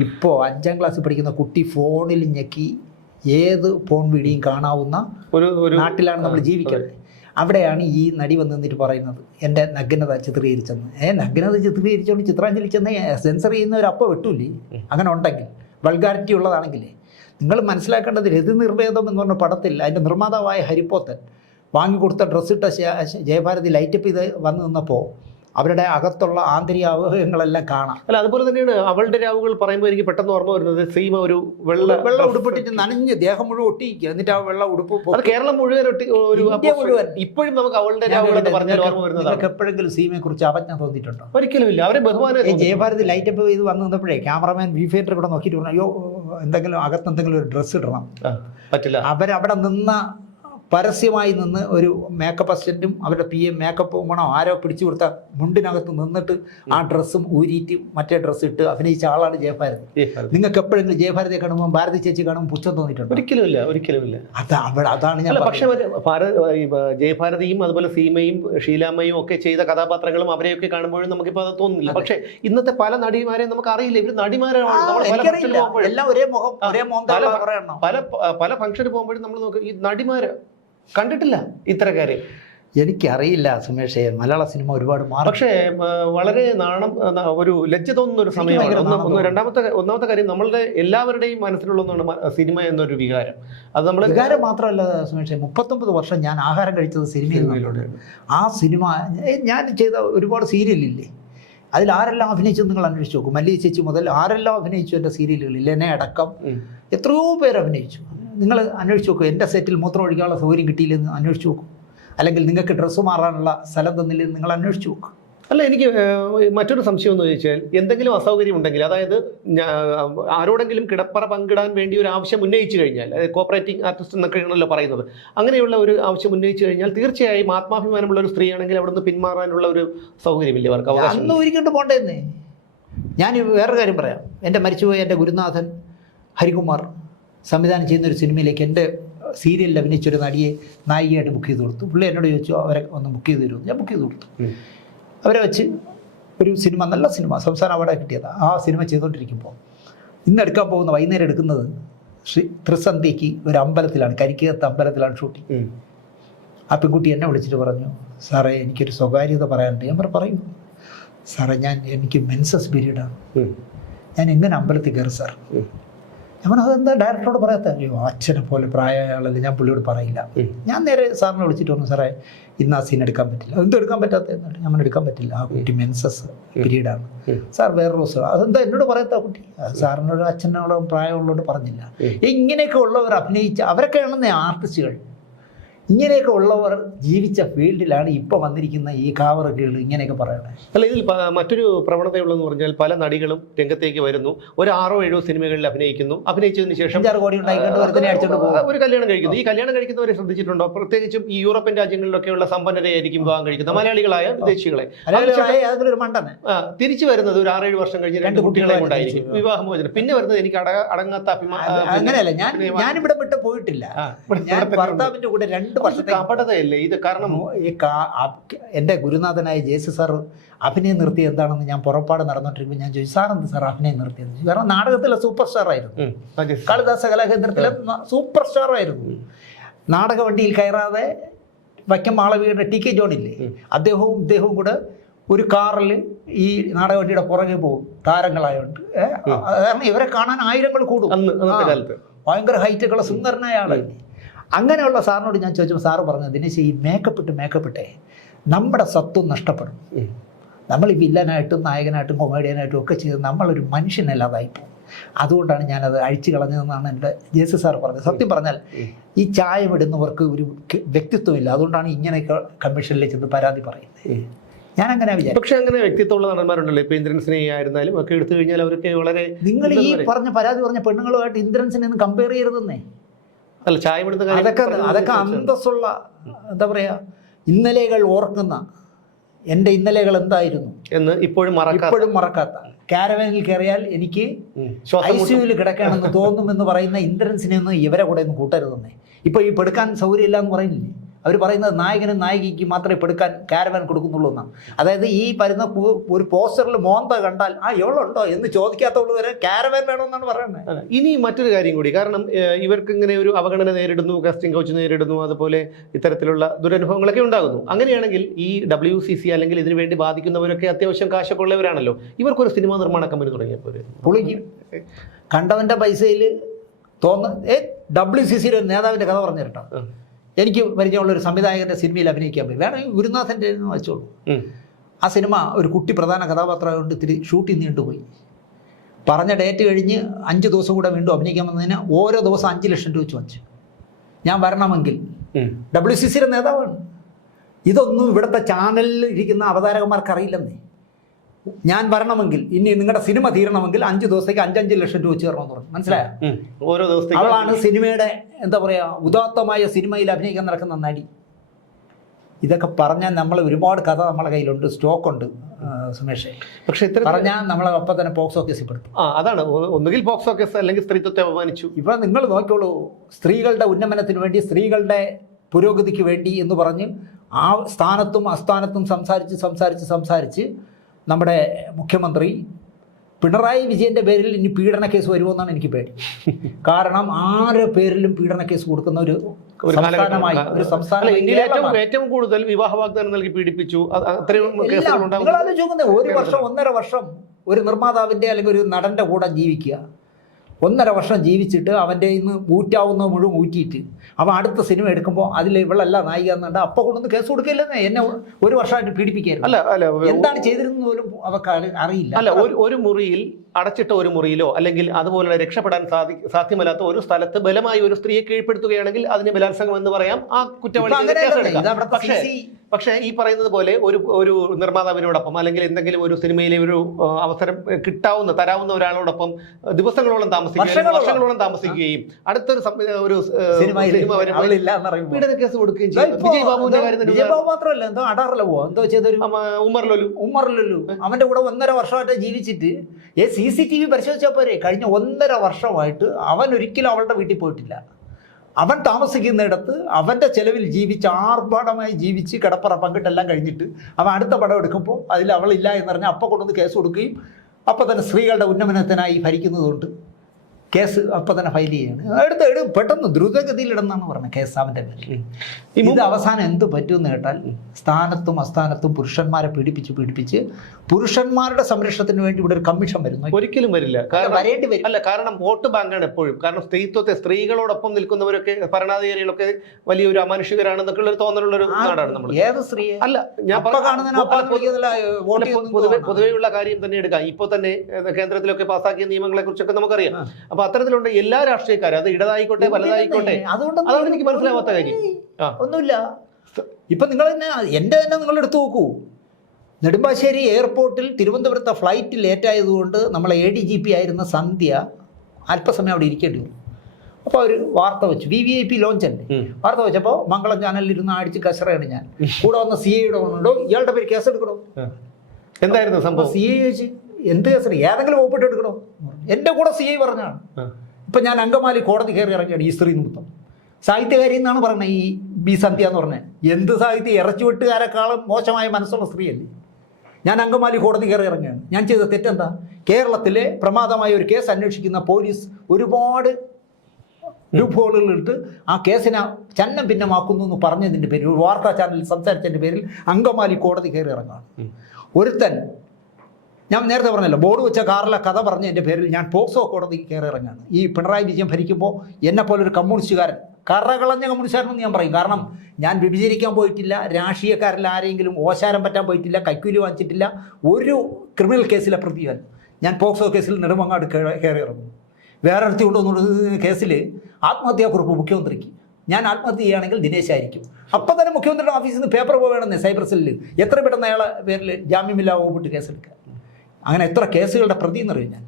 ഇപ്പോൾ 5ാം ക്ലാസ്സിൽ പഠിക്കുന്ന കുട്ടി ഫോണിൽ ഞെക്കി ഏത് ഫോൺ വീഡിയോയും കാണാവുന്ന ഒരു നാട്ടിലാണ് നമ്മൾ ജീവിക്കുന്നത്. അവിടെയാണ് ഈ നടി വന്ന് നിന്നിട്ട് പറയുന്നത് എൻ്റെ നഗ്നത ചിത്രീകരിച്ചെന്ന്. നഗ്നത ചിത്രീകരിച്ചുകൊണ്ട് ചിത്രാഞ്ജലി ചെന്ന് സെൻസർ ചെയ്യുന്നവരപ്പോൾ വെട്ടൂല്ലേ? അങ്ങനെ ഉണ്ടെങ്കിൽ വൾഗാരിറ്റി ഉള്ളതാണെങ്കിലേ നിങ്ങൾ മനസ്സിലാക്കേണ്ടത്, രതിനിർവേദം എന്ന് പറഞ്ഞ പടത്തിൽ അതിൻ്റെ നിർമ്മാതാവായ ഹരിപ്പോത്തൻ വാങ്ങിക്കൊടുത്ത ഡ്രസ്സിട്ട ജയഭാരതി ലൈറ്റപ്പ് ചെയ്ത് വന്നു നിന്നപ്പോൾ അവരുടെ അകത്തുള്ള ആന്തരിക അവയവങ്ങളെല്ലാം കാണാം. അല്ല, അതുപോലെ തന്നെയാണ് അവളുടെ രാവുകൾ പറയുമ്പോൾ എനിക്ക് പെട്ടെന്ന് ഓർമ്മ വരുന്നത് സീമ ഒരു വെള്ള ഉടുപ്പിട്ടിട്ട് നനഞ്ഞ് ദേഹം മുഴുവൻ ഒട്ടിയിരിക്കുക. എന്നിട്ട് ആ വെള്ള ഉടുപ്പ് അത് കേരളം മുഴുവൻ മുഴുവൻ ഇപ്പോഴും നമുക്ക് അവളുടെ രാവുകളെന്ന് പറഞ്ഞാൽ ഓർമ്മ വരുന്നത്. നിങ്ങൾക്ക് എപ്പോഴെങ്കിലും സീമയെ കുറിച്ച് അവജ്ഞ തോന്നിയിട്ടുണ്ടോ? ഒരിക്കലും ഇല്ല. അവരെ ബഹുമാനം. ജയഭാരതി ലൈറ്റപ്പ് ചെയ്ത് വന്നു നിന്നപ്പോഴേ ക്യാമറമാൻ വീഫേറ്റർ കൂടെ നോക്കിയിട്ട് പറഞ്ഞു, അയ്യോ എന്തെങ്കിലും അകത്തെന്തെങ്കിലും ഒരു ഡ്രസ്സ് ഇടണം. പറ്റില്ല. അവരവിടെ നിന്ന് പരസ്യമായി നിന്ന് ഒരു മേക്കപ്പ് അസിസ്റ്റൻറ്റും അവരുടെ PM മേക്കപ്പ് ഗുണോ ആരോ പിടിച്ചു കൊടുത്ത മുണ്ടിനകത്ത് നിന്നിട്ട് ആ ഡ്രസ്സും ഊരിയിട്ട് മറ്റേ ഡ്രസ്സ് ഇട്ട് അഭിനയിച്ച ആളാണ് ജയഭാരതി. നിങ്ങൾക്ക് എപ്പോഴെങ്കിലും ജയഭാരതിയെ കാണുമ്പോൾ ഭാരതി ചേച്ചി കാണുമ്പോൾ പുച്ഛം തോന്നിയിട്ടുണ്ട്? ഒരിക്കലുമില്ല. അതാണ് ഞാൻ. പക്ഷേ ജയഭാരതിയും അതുപോലെ സീമയും ഷീലാമ്മയും ഒക്കെ ചെയ്ത കഥാപാത്രങ്ങളും അവരെയൊക്കെ കാണുമ്പോഴും നമുക്കിപ്പോൾ അത് തോന്നുന്നില്ല. പക്ഷേ ഇന്നത്തെ പല നടിമാരെയും നമുക്ക് അറിയില്ല. ഇവർ നടിമാരാണ്. എല്ലാം ഒരേ മുഖം, ഒരേ പല ഫംഗ്ഷന് പോകുമ്പോഴും നമ്മൾ നോക്കും ഈ നടിമാര് കണ്ടിട്ടില്ല ഇത്തരക്കാരെ. എനിക്കറിയില്ല സുമേഷേ, മലയാള സിനിമ ഒരുപാട് മാറി. പക്ഷേ വളരെ ഒരു ലജ്ജ തോന്നുന്ന ഒരു സമയമാണ്. ഒന്നാമത്തെ കാര്യം, നമ്മളുടെ എല്ലാവരുടെയും മനസ്സിലുള്ള ഒന്നാണ് സിനിമ എന്നൊരു വികാരം. അത് നമ്മൾ വികാരം മാത്രമല്ല സുമേഷേ, 39 വർഷം ഞാൻ ആഹാരം കഴിച്ചത് സിനിമയിലൂടെ. ആ സിനിമ ഞാൻ ചെയ്ത ഒരുപാട് സീരിയലില്ലേ, അതിൽ ആരെല്ലാം അഭിനയിച്ചു നിങ്ങൾ അന്വേഷിച്ച് നോക്കും. മല്ലിക ചേച്ചി മുതൽ ആരെല്ലാം അഭിനയിച്ചു എൻ്റെ സീരിയലുകളിൽ, എന്നെ അടക്കം എത്രയോ പേര് അഭിനയിച്ചു. നിങ്ങൾ അന്വേഷിച്ച് നോക്കും. എൻ്റെ സെറ്റിൽ മൂത്രം ഒഴിക്കാനുള്ള സൗകര്യം കിട്ടിയില്ലെന്ന് അന്വേഷിച്ച് നോക്കും. അല്ലെങ്കിൽ നിങ്ങൾക്ക് ഡ്രസ്സ് മാറാനുള്ള സ്ഥലം തന്നില്ലെന്ന് നിങ്ങൾ അന്വേഷിച്ച് നോക്കും. അല്ല, എനിക്ക് മറ്റൊരു സംശയം എന്ന് ചോദിച്ചാൽ, എന്തെങ്കിലും അസൗകര്യം ഉണ്ടെങ്കിൽ, അതായത് ആരോടെങ്കിലും കിടപ്പറ പങ്കിടാൻ വേണ്ടി ഒരു ആവശ്യം ഉന്നയിച്ചു കഴിഞ്ഞാൽ, കോപ്പറേറ്റിംഗ് ആർട്ടിസ്റ്റ് എന്നൊക്കെയാണല്ലോ പറയുന്നത്, അങ്ങനെയുള്ള ഒരു ആവശ്യം ഉന്നയിച്ചു കഴിഞ്ഞാൽ തീർച്ചയായും ആത്മാഭിമാനമുള്ള ഒരു സ്ത്രീയാണെങ്കിൽ അവിടെ നിന്ന് പിന്മാറാനുള്ള ഒരു സൗകര്യമില്ല അവർക്ക്? അവകാശം അന്ന് ഒരിക്കലും പോണ്ടേന്നേ. ഞാൻ വേറൊരു കാര്യം പറയാം. എൻ്റെ മരിച്ചുപോയ എൻ്റെ ഗുരുനാഥൻ ഹരികുമാർ സംവിധാനം ചെയ്യുന്നൊരു സിനിമയിലേക്ക് എൻ്റെ സീരിയലിൽ അഭിനയിച്ചൊരു നടിയെ നായികയായിട്ട് ബുക്ക് ചെയ്ത് കൊടുത്തു. പുള്ളി എന്നോട് ചോദിച്ചു അവരെ ഒന്ന് ബുക്ക് ചെയ്ത് തരുമോ? ഞാൻ ബുക്ക് ചെയ്ത് കൊടുത്തു. അവരെ വെച്ച് ഒരു സിനിമ, നല്ല സിനിമ, സംസ്ഥാന അവാർഡ് കിട്ടിയതാണ്. ആ സിനിമ ചെയ്തുകൊണ്ടിരിക്കുമ്പോൾ ഇന്ന് എടുക്കാൻ പോകുന്ന, വൈകുന്നേരം എടുക്കുന്നത് ത്രിസന്ധ്യയ്ക്ക് ഒരു അമ്പലത്തിലാണ്, കരിക്കകത്ത് അമ്പലത്തിലാണ് ഷൂട്ടിങ്. ആ പെൺകുട്ടി എന്നെ വിളിച്ചിട്ട് പറഞ്ഞു, സാറേ എനിക്കൊരു സ്വകാര്യത പറയാനുണ്ട്. ഞാൻ പറയും സാറേ, എനിക്ക് മെൻസസ് പീരീഡാണ്, ഞാൻ എങ്ങനെ അമ്പലത്തിൽ കയറി സാർ? ഞാൻ അതെന്താ ഡയറക്ടറോട് പറയാത്ത? അയ്യോ അച്ഛനെ പോലെ പ്രായമായാളല്ലേ, ഞാൻ പുള്ളിയോട് പറയില്ല. ഞാൻ നേരെ സാറിനെ വിളിച്ചിട്ട് പറഞ്ഞു, സാറേ ഇന്ന് ആ സീൻ എടുക്കാൻ പറ്റില്ല. എന്തും എടുക്കാൻ പറ്റാത്ത? ഞാൻ എടുക്കാൻ പറ്റില്ല, ആ കുട്ടി മെൻസസ് പീരീഡാണ് സാർ. വേറെ ദിവസം അതെന്താ എന്നോട് പറയാത്ത കുട്ടി? സാറിനോട് അച്ഛനോട് പ്രായമുള്ളവരോട് പറഞ്ഞില്ല. ഇങ്ങനെയൊക്കെ ഉള്ളവർ അഭിനയിച്ച അവരൊക്കെയാണെന്നേ ആർട്ടിസ്റ്റുകൾ. ഇങ്ങനെയൊക്കെ ഉള്ളവർ ജീവിച്ച ഫീൽഡിലാണ് ഇപ്പോൾ വന്നിരിക്കുന്ന ഈ കാവറകൾ ഇങ്ങനെയൊക്കെ പറയണേ. അല്ല, ഇതിൽ മറ്റൊരു പ്രവണതയുള്ളതെന്ന് പറഞ്ഞാൽ പല നടികളും രംഗത്തേക്ക് വരുന്നു, ഒരു 6-7 സിനിമകളിൽ അഭിനയിക്കുന്നു, അഭിനയിച്ചതിന് ശേഷം 5-6 കോടി ഒരു കല്യാണം കഴിക്കുന്നു. ഈ കല്യാണം കഴിക്കുന്നവരെ ശ്രദ്ധിച്ചിട്ടുണ്ടോ? പ്രത്യേകിച്ചും ഈ യൂറോപ്യൻ രാജ്യങ്ങളിലൊക്കെയുള്ള സമ്പന്നരെയായിരിക്കും വിവാഹം കഴിക്കുന്നത്, മലയാളികളായ വിദേശികളെ. തിരിച്ചു വരുന്നത് ഒരു 6-7 വർഷം കഴിഞ്ഞ് 2 കുട്ടികളെ ഉണ്ടായിരിക്കും, വിവാഹമോചനം. പിന്നെ വരുന്നത് എനിക്ക് അടങ്ങാത്ത അങ്ങനെയല്ല. ഞാനിവിടെ വിട്ട് പോയിട്ടില്ല. ഭർത്താവിന്റെ കൂടെ 2 കപടതയല്ലേ ഇത്? കാരണം എൻ്റെ ഗുരുനാഥനായ ജേസി സാർ അഭിനയം നിർത്തിയത് എന്താണെന്ന് ഞാൻ പുറപ്പാട് നടന്നുകൊണ്ടിരിക്കുമ്പോൾ ഞാൻ ചോദിച്ചു, സാർ എന്ത് സാർ അഭിനയം നിർത്തിയത്? കാരണം നാടകത്തിലെ സൂപ്പർ സ്റ്റാർ ആയിരുന്നു, കാളിദാസ കലാകേന്ദ്രത്തിലെ സൂപ്പർ സ്റ്റാർ ആയിരുന്നു. നാടക വണ്ടിയിൽ കയറാതെ വൈക്കം മാളവിയുടെ TK ജോണില്ലേ, അദ്ദേഹവും ഇദ്ദേഹവും കൂടെ ഒരു കാറിൽ ഈ നാടകവണ്ടിയുടെ പുറകെ പോകും, താരങ്ങളായോണ്ട്. കാരണം ഇവരെ കാണാൻ ആയിരങ്ങൾ കൂടും. ഭയങ്കര ഹൈറ്റൊക്കെയുള്ള സുന്ദരനായ ആളല്ലേ. അങ്ങനെയുള്ള സാറിനോട് ഞാൻ ചോദിച്ചപ്പോൾ സാറ് പറഞ്ഞത്, ദിനേശ്, ഈ മേക്കപ്പിട്ടേ നമ്മുടെ സത്വം നഷ്ടപ്പെടും. നമ്മൾ ഈ വില്ലനായിട്ടും നായകനായിട്ടും കൊമേഡിയനായിട്ടും ഒക്കെ ചെയ്ത് നമ്മളൊരു മനുഷ്യനല്ലാതായിപ്പോകും. അതുകൊണ്ടാണ് ഞാനത് അഴിച്ചു കളഞ്ഞതെന്നാണ് എൻ്റെ ജേസി സാർ പറഞ്ഞത്. സത്യം പറഞ്ഞാൽ ഈ ചായമിടുന്നവർക്ക് ഒരു വ്യക്തിത്വമില്ല. അതുകൊണ്ടാണ് ഇങ്ങനെയൊക്കെ കമ്മീഷനിൽ ചെന്ന് പരാതി പറയുന്നത്. ഞാൻ അങ്ങനെ വിചാരിച്ചു. പക്ഷെ അങ്ങനെ വ്യക്തിത്വമുള്ള നടന്മാരുണ്ടല്ലോ, ഇപ്പൊ ഇന്ദ്രൻസിനെ ആയിരുന്നാലും ഒക്കെ എടുത്തു കഴിഞ്ഞാൽ അവരൊക്കെ വളരെ, നിങ്ങൾ ഈ പരാതി പറഞ്ഞ പെണ്ണുങ്ങളുമായിട്ട് ഇന്ദ്രൻസിനെ ഒന്നും കമ്പയർ ചെയ്യരുതെന്നേ. അല്ല, ചായമിടുന്ന അതൊക്കെ അന്തസ്സുള്ള, എന്താ പറയാ, ഇന്നലെകൾ ഓർക്കുന്ന, എൻ്റെ ഇന്നലെകൾ എന്തായിരുന്നു എന്ന് ഇപ്പോഴും മറക്കാത്ത, കാരവാനിൽ കയറിയാൽ എനിക്ക് ICUവിൽ കിടക്കുകയാണെന്ന് തോന്നുമെന്ന് പറയുന്ന ഇന്ദ്രൻസിനെ ഒന്നും ഇവരെ കൂടെ ഒന്നും കൂട്ടരുതെന്നേ. ഇപ്പോൾ ഈ പെടുക്കാൻ സൗകര്യമില്ല എന്ന് പറയുന്നില്ലേ, അവർ പറയുന്നത് നായകനും നായികയ്ക്ക് മാത്രമേ പെടുക്കാൻ കാരവാൻ കൊടുക്കുന്നുള്ളൂ എന്നാണ്. അതായത് ഈ വരുന്ന ഒരു പോസ്റ്ററിൽ മോന്ത കണ്ടാൽ എവളുണ്ടോ എന്ന് ചോദിക്കാത്തവള് വരെ കാരവാൻ വേണമെന്നാണ് പറയുന്നത്. ഇനി മറ്റൊരു കാര്യം കൂടി, കാരണം ഇവർക്ക് ഇങ്ങനെ ഒരു അവഗണന നേരിടുന്നു, കാസ്റ്റിംഗ് കൗച്ച് നേരിടുന്നു, അതുപോലെ ഇത്തരത്തിലുള്ള ദുരനുഭവങ്ങളൊക്കെ ഉണ്ടാകുന്നു. അങ്ങനെയാണെങ്കിൽ ഈ WCC അല്ലെങ്കിൽ ഇതിനു വേണ്ടി ബാധിക്കുന്നവരൊക്കെ അത്യാവശ്യം കാശൊക്കെ ഉള്ളവരാണല്ലോ. ഇവർക്കൊരു സിനിമാ നിർമ്മാണ കമ്പനി തുടങ്ങിയപ്പോൾ പുള്ളിക്ക് കണ്ടവൻ്റെ പൈസയിൽ WCCയുടെ ഒരു നേതാവിൻ്റെ കഥ പറഞ്ഞു കേട്ടോ. എനിക്ക് പരിചയമുള്ളൊരു സംവിധായകൻ്റെ സിനിമയിൽ അഭിനയിക്കാൻ പോയി. വേണമെങ്കിൽ ഗുരുനാഥൻ്റെ വെച്ചോളൂ. ആ സിനിമ ഒരു കുട്ടി പ്രധാന കഥാപാത്രമായതുകൊണ്ട് ഇത്തിരി ഷൂട്ടിങ് നീണ്ടുപോയി. പറഞ്ഞ ഡേറ്റ് കഴിഞ്ഞ് 5 ദിവസം കൂടെ വീണ്ടും അഭിനയിക്കാൻ വന്നതിന് ഓരോ ദിവസം 5 ലക്ഷം രൂപ വെച്ച് വാങ്ങിച്ചു. ഞാൻ വരണമെങ്കിൽ WCCയുടെ നേതാവാണ്. ഇതൊന്നും ഇവിടുത്തെ ചാനലിൽ ഇരിക്കുന്ന അവതാരകന്മാർക്ക് അറിയില്ലെന്നേ. ഞാൻ വരണമെങ്കിൽ, ഇനി നിങ്ങളുടെ സിനിമ തീരണമെങ്കിൽ 5 ദിവസത്തേക്ക് 5 ലക്ഷം രൂപ വെച്ച് തരണമെന്ന് പറഞ്ഞു. മനസ്സിലായോ? ഓരോ ദിവസത്തേക്ക്. അവളാണ് സിനിമയുടെ, എന്താ പറയുക, ഉദാത്തമായ സിനിമയിൽ അഭിനയിക്കാൻ നടക്കുന്ന നടി. ഇതൊക്കെ പറഞ്ഞാൽ നമ്മൾ ഒരുപാട് കഥ നമ്മളെ കയ്യിലുണ്ട്, സ്റ്റോക്കുണ്ട് സുമേഷേ. പക്ഷെ ഇത്ര പറഞ്ഞാൽ നമ്മളെ ഒപ്പം തന്നെ പോക്സോ കേസിൽ പെടുത്തും. അതാണ്, ഒന്നുകിൽ പോക്സോ കേസ് അല്ലെങ്കിൽ സ്ത്രീത്വത്തെ അപമാനിച്ചു. ഇപ്പം നിങ്ങൾ നോക്കിയോളൂ, സ്ത്രീകളുടെ ഉന്നമനത്തിന് വേണ്ടി, സ്ത്രീകളുടെ പുരോഗതിക്ക് വേണ്ടി എന്ന് പറഞ്ഞ് ആ സ്ഥാനത്തും അസ്ഥാനത്തും സംസാരിച്ച് നമ്മുടെ മുഖ്യമന്ത്രി പിണറായി വിജയൻ്റെ പേരിൽ ഇനി പീഡന കേസ് വരുമെന്നാണ് എനിക്ക് പേടി. കാരണം ആരുടെ പേരിലും പീഡന കേസ് കൊടുക്കുന്ന ഒരു സംസ്ഥാനമായി, ഒരു സംസ്ഥാനം ഏറ്റവും കൂടുതൽ വിവാഹ വാഗ്ദാനം നൽകി പീഡിപ്പിച്ചു. നിങ്ങളാലോചിക്കുന്നത് 1 വർഷം 1.5 വർഷം ഒരു നിർമ്മാതാവിൻ്റെ അല്ലെങ്കിൽ ഒരു നടൻ്റെ കൂടെ ജീവിക്കുക, 1.5 വർഷം ജീവിച്ചിട്ട് അവൻ്റെ ഇന്ന് ഊറ്റാവുന്ന മുഴുവൻ ഊറ്റിയിട്ട് അവൻ അടുത്ത സിനിമ എടുക്കുമ്പോൾ അതിൽ ഇവളല്ല നായിക എന്നുണ്ട്, അപ്പം കൊണ്ടൊന്ന് കേസ് കൊടുക്കില്ലെന്ന്. എന്നെ 1 വർഷമായിട്ട് പീഡിപ്പിക്കായിരുന്നു. അല്ല, എന്താണ് ചെയ്തിരുന്നത് പോലും അവർക്ക് അറിയില്ല. അല്ല, ഒരു മുറിയിൽ അടച്ചിട്ട ഒരു മുറിയിലോ അല്ലെങ്കിൽ അതുപോലെ രക്ഷപ്പെടാൻ സാധ്യമല്ലാത്ത ഒരു സ്ഥലത്ത് ബലമായി ഒരു സ്ത്രീയെ കീഴ്പ്പെടുത്തുകയാണെങ്കിൽ അതിന് ബലാത്സംഗം എന്ന് പറയാം. ആ കുറ്റവാളി. പക്ഷേ ഈ പറയുന്നത് പോലെ ഒരു നിർമ്മാതാവിനോടൊപ്പം അല്ലെങ്കിൽ എന്തെങ്കിലും ഒരു സിനിമയിലെ ഒരു അവസരം തരാവുന്ന ഒരാളോടൊപ്പം ദിവസങ്ങളോളം വർഷങ്ങളോളം താമസിക്കുകയും അടുത്തൊരു സിനിമ പീഡന കേസ് കൊടുക്കുകയും ചെയ്യും. വിജയബാബു മാത്രമല്ല, എന്തോ അടാറില്ല പോവാ, എന്തോ ചെയ്തൊരു ഉമ്മർ ലുലു അവന്റെ കൂടെ 1.5 വർഷമായിട്ട് ജീവിച്ചിട്ട് CCTV പരിശോധിച്ചാൽ പോരെ. കഴിഞ്ഞ 1.5 വർഷമായിട്ട് അവൻ ഒരിക്കലും അവളുടെ വീട്ടിൽ പോയിട്ടില്ല. അവൻ താമസിക്കുന്നിടത്ത് അവൻ്റെ ചെലവിൽ ജീവിച്ച് ആർഭാടമായി ജീവിച്ച് കിടപ്പറ പങ്കിട്ടെല്ലാം കഴിഞ്ഞിട്ട് അവൻ അടുത്ത പടം എടുക്കുമ്പോൾ അതിൽ അവളില്ല എന്ന് പറഞ്ഞാൽ അപ്പം കൊണ്ടുവന്ന് കേസ് കൊടുക്കുകയും അപ്പം തന്നെ സ്ത്രീകളുടെ ഉന്നമനത്തിനായി ഭരിക്കുന്നതുകൊണ്ട് കേസ് അപ്പം തന്നെ ഫയൽ ചെയ്യാണ്. പെട്ടെന്ന് ദ്രുതഗതിയിലിടുന്നാണ് പറഞ്ഞത് കേസ് അവൻ്റെ പേരിൽ. ഇത് അവസാനം എന്ത് പറ്റുമെന്ന് കേട്ടാൽ സ്ഥാനത്തും അസ്ഥാനത്തും പുരുഷന്മാരെ പീഡിപ്പിച്ച് പുരുഷന്മാരുടെ സംരക്ഷണത്തിന് വേണ്ടി ഇവിടെ ഒരു കമ്മീഷൻ വരുന്നു. ഒരിക്കലും വരില്ല, വരേണ്ടി വരും. അല്ല, കാരണം വോട്ട് ബാങ്കാണ് എപ്പോഴും. കാരണം സ്ത്രീകളോടൊപ്പം നിൽക്കുന്നവരൊക്കെ ഭരണാധികാരികളൊക്കെ വലിയൊരു അമാനുഷികരാണെന്നൊക്കെ ഉള്ള തോന്നലുള്ളൊരു നാടാണ് നമ്മൾ. ഏത് സ്ത്രീ അല്ല, ഞാൻ പൊതുവെയുള്ള കാര്യം തന്നെ എടുക്കാം. ഇപ്പോൾ തന്നെ കേന്ദ്രത്തിലൊക്കെ പാസ്സാക്കിയ നിയമങ്ങളെ കുറിച്ചൊക്കെ നമുക്കറിയാം. അപ്പൊ അത്തരത്തിലുള്ള എല്ലാ രാഷ്ട്രീയക്കാരും, അത് ഇടതായിക്കോട്ടെ വലതായിക്കോട്ടെ, അതാണ് എനിക്ക് മനസ്സിലാവാത്ത കാര്യം. ഒന്നുമില്ല. ഇപ്പൊ നിങ്ങൾ തന്നെ നിങ്ങൾ എടുത്തു നോക്കൂ. നെടുമ്പാശ്ശേരി എയർപോർട്ടിൽ തിരുവനന്തപുരത്തെ ഫ്ലൈറ്റ് ലേറ്റായതുകൊണ്ട് നമ്മളെ ADGP ആയിരുന്ന സന്ധ്യ അല്പസമയം അവിടെ ഇരിക്കേണ്ടി വന്നു. അപ്പോൾ അവർ വാർത്ത വെച്ചു, VVIP ലോഞ്ച് അല്ലേ, വാർത്ത വെച്ചപ്പോൾ മംഗളം ചാനലിൽ ഇരുന്ന് അടിച്ച് കസറയാണ് ഞാൻ. കൂടെ വന്ന CIയുടെ വന്നുണ്ടോ, ഇയാളുടെ പേര് കേസെടുക്കണോ? എന്തായിരുന്നു സംഭവം? CI ചോദിച്ചു, എന്ത് കേസറി, ഏതെങ്കിലും വകുപ്പിട്ട് എടുക്കണോ? എൻ്റെ കൂടെ CI പറഞ്ഞാണ്. ഇപ്പം ഞാൻ അങ്കമാലി കോടതി കയറി ഇറങ്ങിയാണ് ഈ സ്ത്രീ നിമിത്തം. സാഹിത്യകാരി എന്നാണ് പറഞ്ഞത് ഈ B സന്ധ്യ എന്ന് പറഞ്ഞത്. എന്ത് സാഹിത്യം, ഇറച്ചിവെട്ടുകാരെക്കാളും മോശമായ മനസ്സുള്ള സ്ത്രീയല്ലേ. ഞാൻ അങ്കമാലി കോടതി കയറി ഇറങ്ങിയാണ്. ഞാൻ ചെയ്ത തെറ്റെന്താ? കേരളത്തിലെ പ്രമാദമായ ഒരു കേസ് അന്വേഷിക്കുന്ന പോലീസ് ഒരുപാട് ലൂപ്ഹോളുകളിട്ട് ആ കേസിനെ ചന്നം ഭിന്നമാക്കുന്നു എന്ന് പറഞ്ഞതിൻ്റെ പേരിൽ, ഒരു വാർത്താ ചാനലിൽ സംസാരിച്ചതിൻ്റെ പേരിൽ അങ്കമാലി കോടതി കയറി ഇറങ്ങുകയാണ്. ഒരുത്തൻ ഞാൻ നേരത്തെ പറഞ്ഞല്ലോ, ബോർഡ് വെച്ച കാറിലെ കഥ പറഞ്ഞ് എൻ്റെ പേരിൽ ഞാൻ പോക്സോ കോടതി കയറി ഇറങ്ങാണ്. ഈ പിണറായി വിജയൻ ഭരിക്കുമ്പോൾ എന്നെപ്പോലൊരു കമ്മ്യൂണിസ്റ്റുകാരൻ, കറകളഞ്ഞ കമ്മ്യൂണിസ്റ്റുകാരനെന്ന് ഞാൻ പറയും. കാരണം ഞാൻ വിഭജിക്കാൻ പോയിട്ടില്ല, രാഷ്ട്രീയക്കാരിൽ ആരെങ്കിലും ഓശാരം പറ്റാൻ പോയിട്ടില്ല, കൈക്കൂലി വാങ്ങിച്ചിട്ടില്ല, ഒരു ക്രിമിനൽ കേസിലെ പ്രതിയല്ല. ഞാൻ പോക്സോ കേസിൽ നെടുമങ്ങാട് കയറി ഇറങ്ങും. വേറെ അടുത്ത് കൊണ്ടുവന്ന കേസിൽ ആത്മഹത്യാക്കുറിപ്പ് മുഖ്യമന്ത്രിക്ക്. ഞാൻ ആത്മഹത്യ ചെയ്യുകയാണെങ്കിൽ ദിനേശ് ആയിരിക്കും. അപ്പം തന്നെ മുഖ്യമന്ത്രിയുടെ ഓഫീസിൽ നിന്ന് പേപ്പർ പോകണമെന്നേ സൈബർ സെല്ലിൽ. എത്ര പെട്ടെന്ന് അയാളെ പേരിൽ ജാമ്യമില്ലാ വകുപ്പിട്ട് കേസെടുക്കുക. അങ്ങനെ എത്ര കേസുകളുടെ പ്രതി എന്നറിയും ഞാൻ.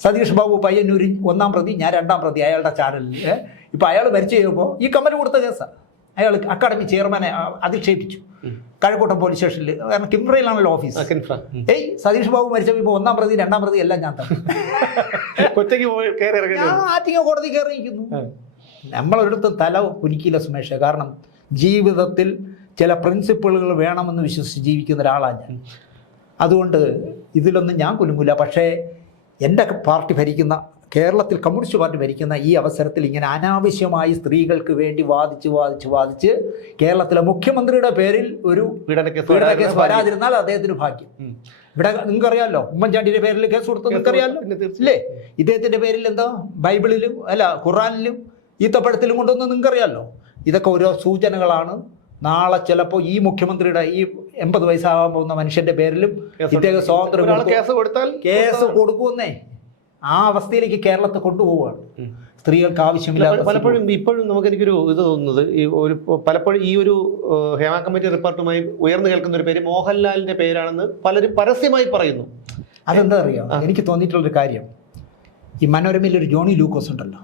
സതീഷ് ബാബു പയ്യന്നൂരിൽ 1-ാം പ്രതി, ഞാൻ 2-ാം പ്രതി അയാളുടെ ചാനലിൽ. ഇപ്പോൾ അയാൾ മരിച്ചു കഴിയുമ്പോൾ ഈ കമ്മൽ കൊടുത്ത കേസാണ്. അയാൾ അക്കാഡമി ചെയർമാനെ അധിക്ഷേപിച്ചു കഴക്കൂട്ടം പോലീസ് സ്റ്റേഷനിൽ. കാരണം കിംഫ്രയിലാണല്ലോ ഓഫീസ്. സതീഷ് ബാബു മരിച്ചപ്പോൾ ഇപ്പോൾ 1-ാം പ്രതി 2-ാം പ്രതി എല്ലാം ഞാൻ ആറ്റിങ്ങ കോടതി കയറിയിരിക്കുന്നു. നമ്മളൊരിടത്തും തല കുനിക്കില്ല സുമേഷ്. കാരണം ജീവിതത്തിൽ ചില പ്രിൻസിപ്പിളുകൾ വേണമെന്ന് വിശ്വസിച്ച് ജീവിക്കുന്ന ഒരാളാണ് ഞാൻ. അതുകൊണ്ട് ഇതിലൊന്നും ഞാൻ കുലുങ്ങില്ല. പക്ഷേ എൻ്റെ പാർട്ടി ഭരിക്കുന്ന, കേരളത്തിൽ കമ്മ്യൂണിസ്റ്റ് പാർട്ടി ഭരിക്കുന്ന ഈ അവസരത്തിൽ ഇങ്ങനെ അനാവശ്യമായി സ്ത്രീകൾക്ക് വേണ്ടി വാദിച്ച് കേരളത്തിലെ മുഖ്യമന്ത്രിയുടെ പേരിൽ ഒരു പീഡനക്കേസ് വരാതിരുന്നാൽ അദ്ദേഹത്തിന് ഭാഗ്യം. ഇവിടെ നിങ്ങൾക്കറിയാമല്ലോ, ഉമ്മൻചാണ്ടിയുടെ പേരിൽ കേസ് കൊടുത്തത് നിങ്ങൾക്കറിയാമല്ലോ ഇല്ലേ? ഇദ്ദേഹത്തിൻ്റെ പേരിൽ എന്താ ബൈബിളിലും അല്ല ഖുറാനിലും ഈത്തപ്പഴത്തിലും കൊണ്ടൊന്നും നിങ്ങൾക്കറിയാമല്ലോ. ഇതൊക്കെ ഓരോ സൂചനകളാണ്. നാളെ ചിലപ്പോൾ ഈ മുഖ്യമന്ത്രിയുടെ, ഈ 80 വയസ്സാകാൻ പോകുന്ന മനുഷ്യന്റെ പേരിലും ഇദ്ദേഹം സ്വാതന്ത്ര്യം കേസ് കൊടുക്കുന്നേ. ആ അവസ്ഥയിലേക്ക് കേരളത്തെ കൊണ്ടുപോവുകയാണ്. സ്ത്രീകൾക്ക് ആവശ്യമില്ല. പലപ്പോഴും ഇപ്പോഴും എനിക്കൊരു ഇത് തോന്നുന്നത്, പലപ്പോഴും ഈ ഒരു ഹേമ കമ്മിറ്റി റിപ്പോർട്ടുമായി ഉയർന്നു കേൾക്കുന്ന ഒരു പേര് മോഹൻലാലിന്റെ പേരാണെന്ന് പലരും പരസ്യമായി പറയുന്നു. അതെന്താ അറിയോ, എനിക്ക് തോന്നിയിട്ടുള്ളൊരു കാര്യം, ഈ മനോരമയിൽ ഒരു ജോണി ലൂക്കോസ് ഉണ്ടല്ലോ,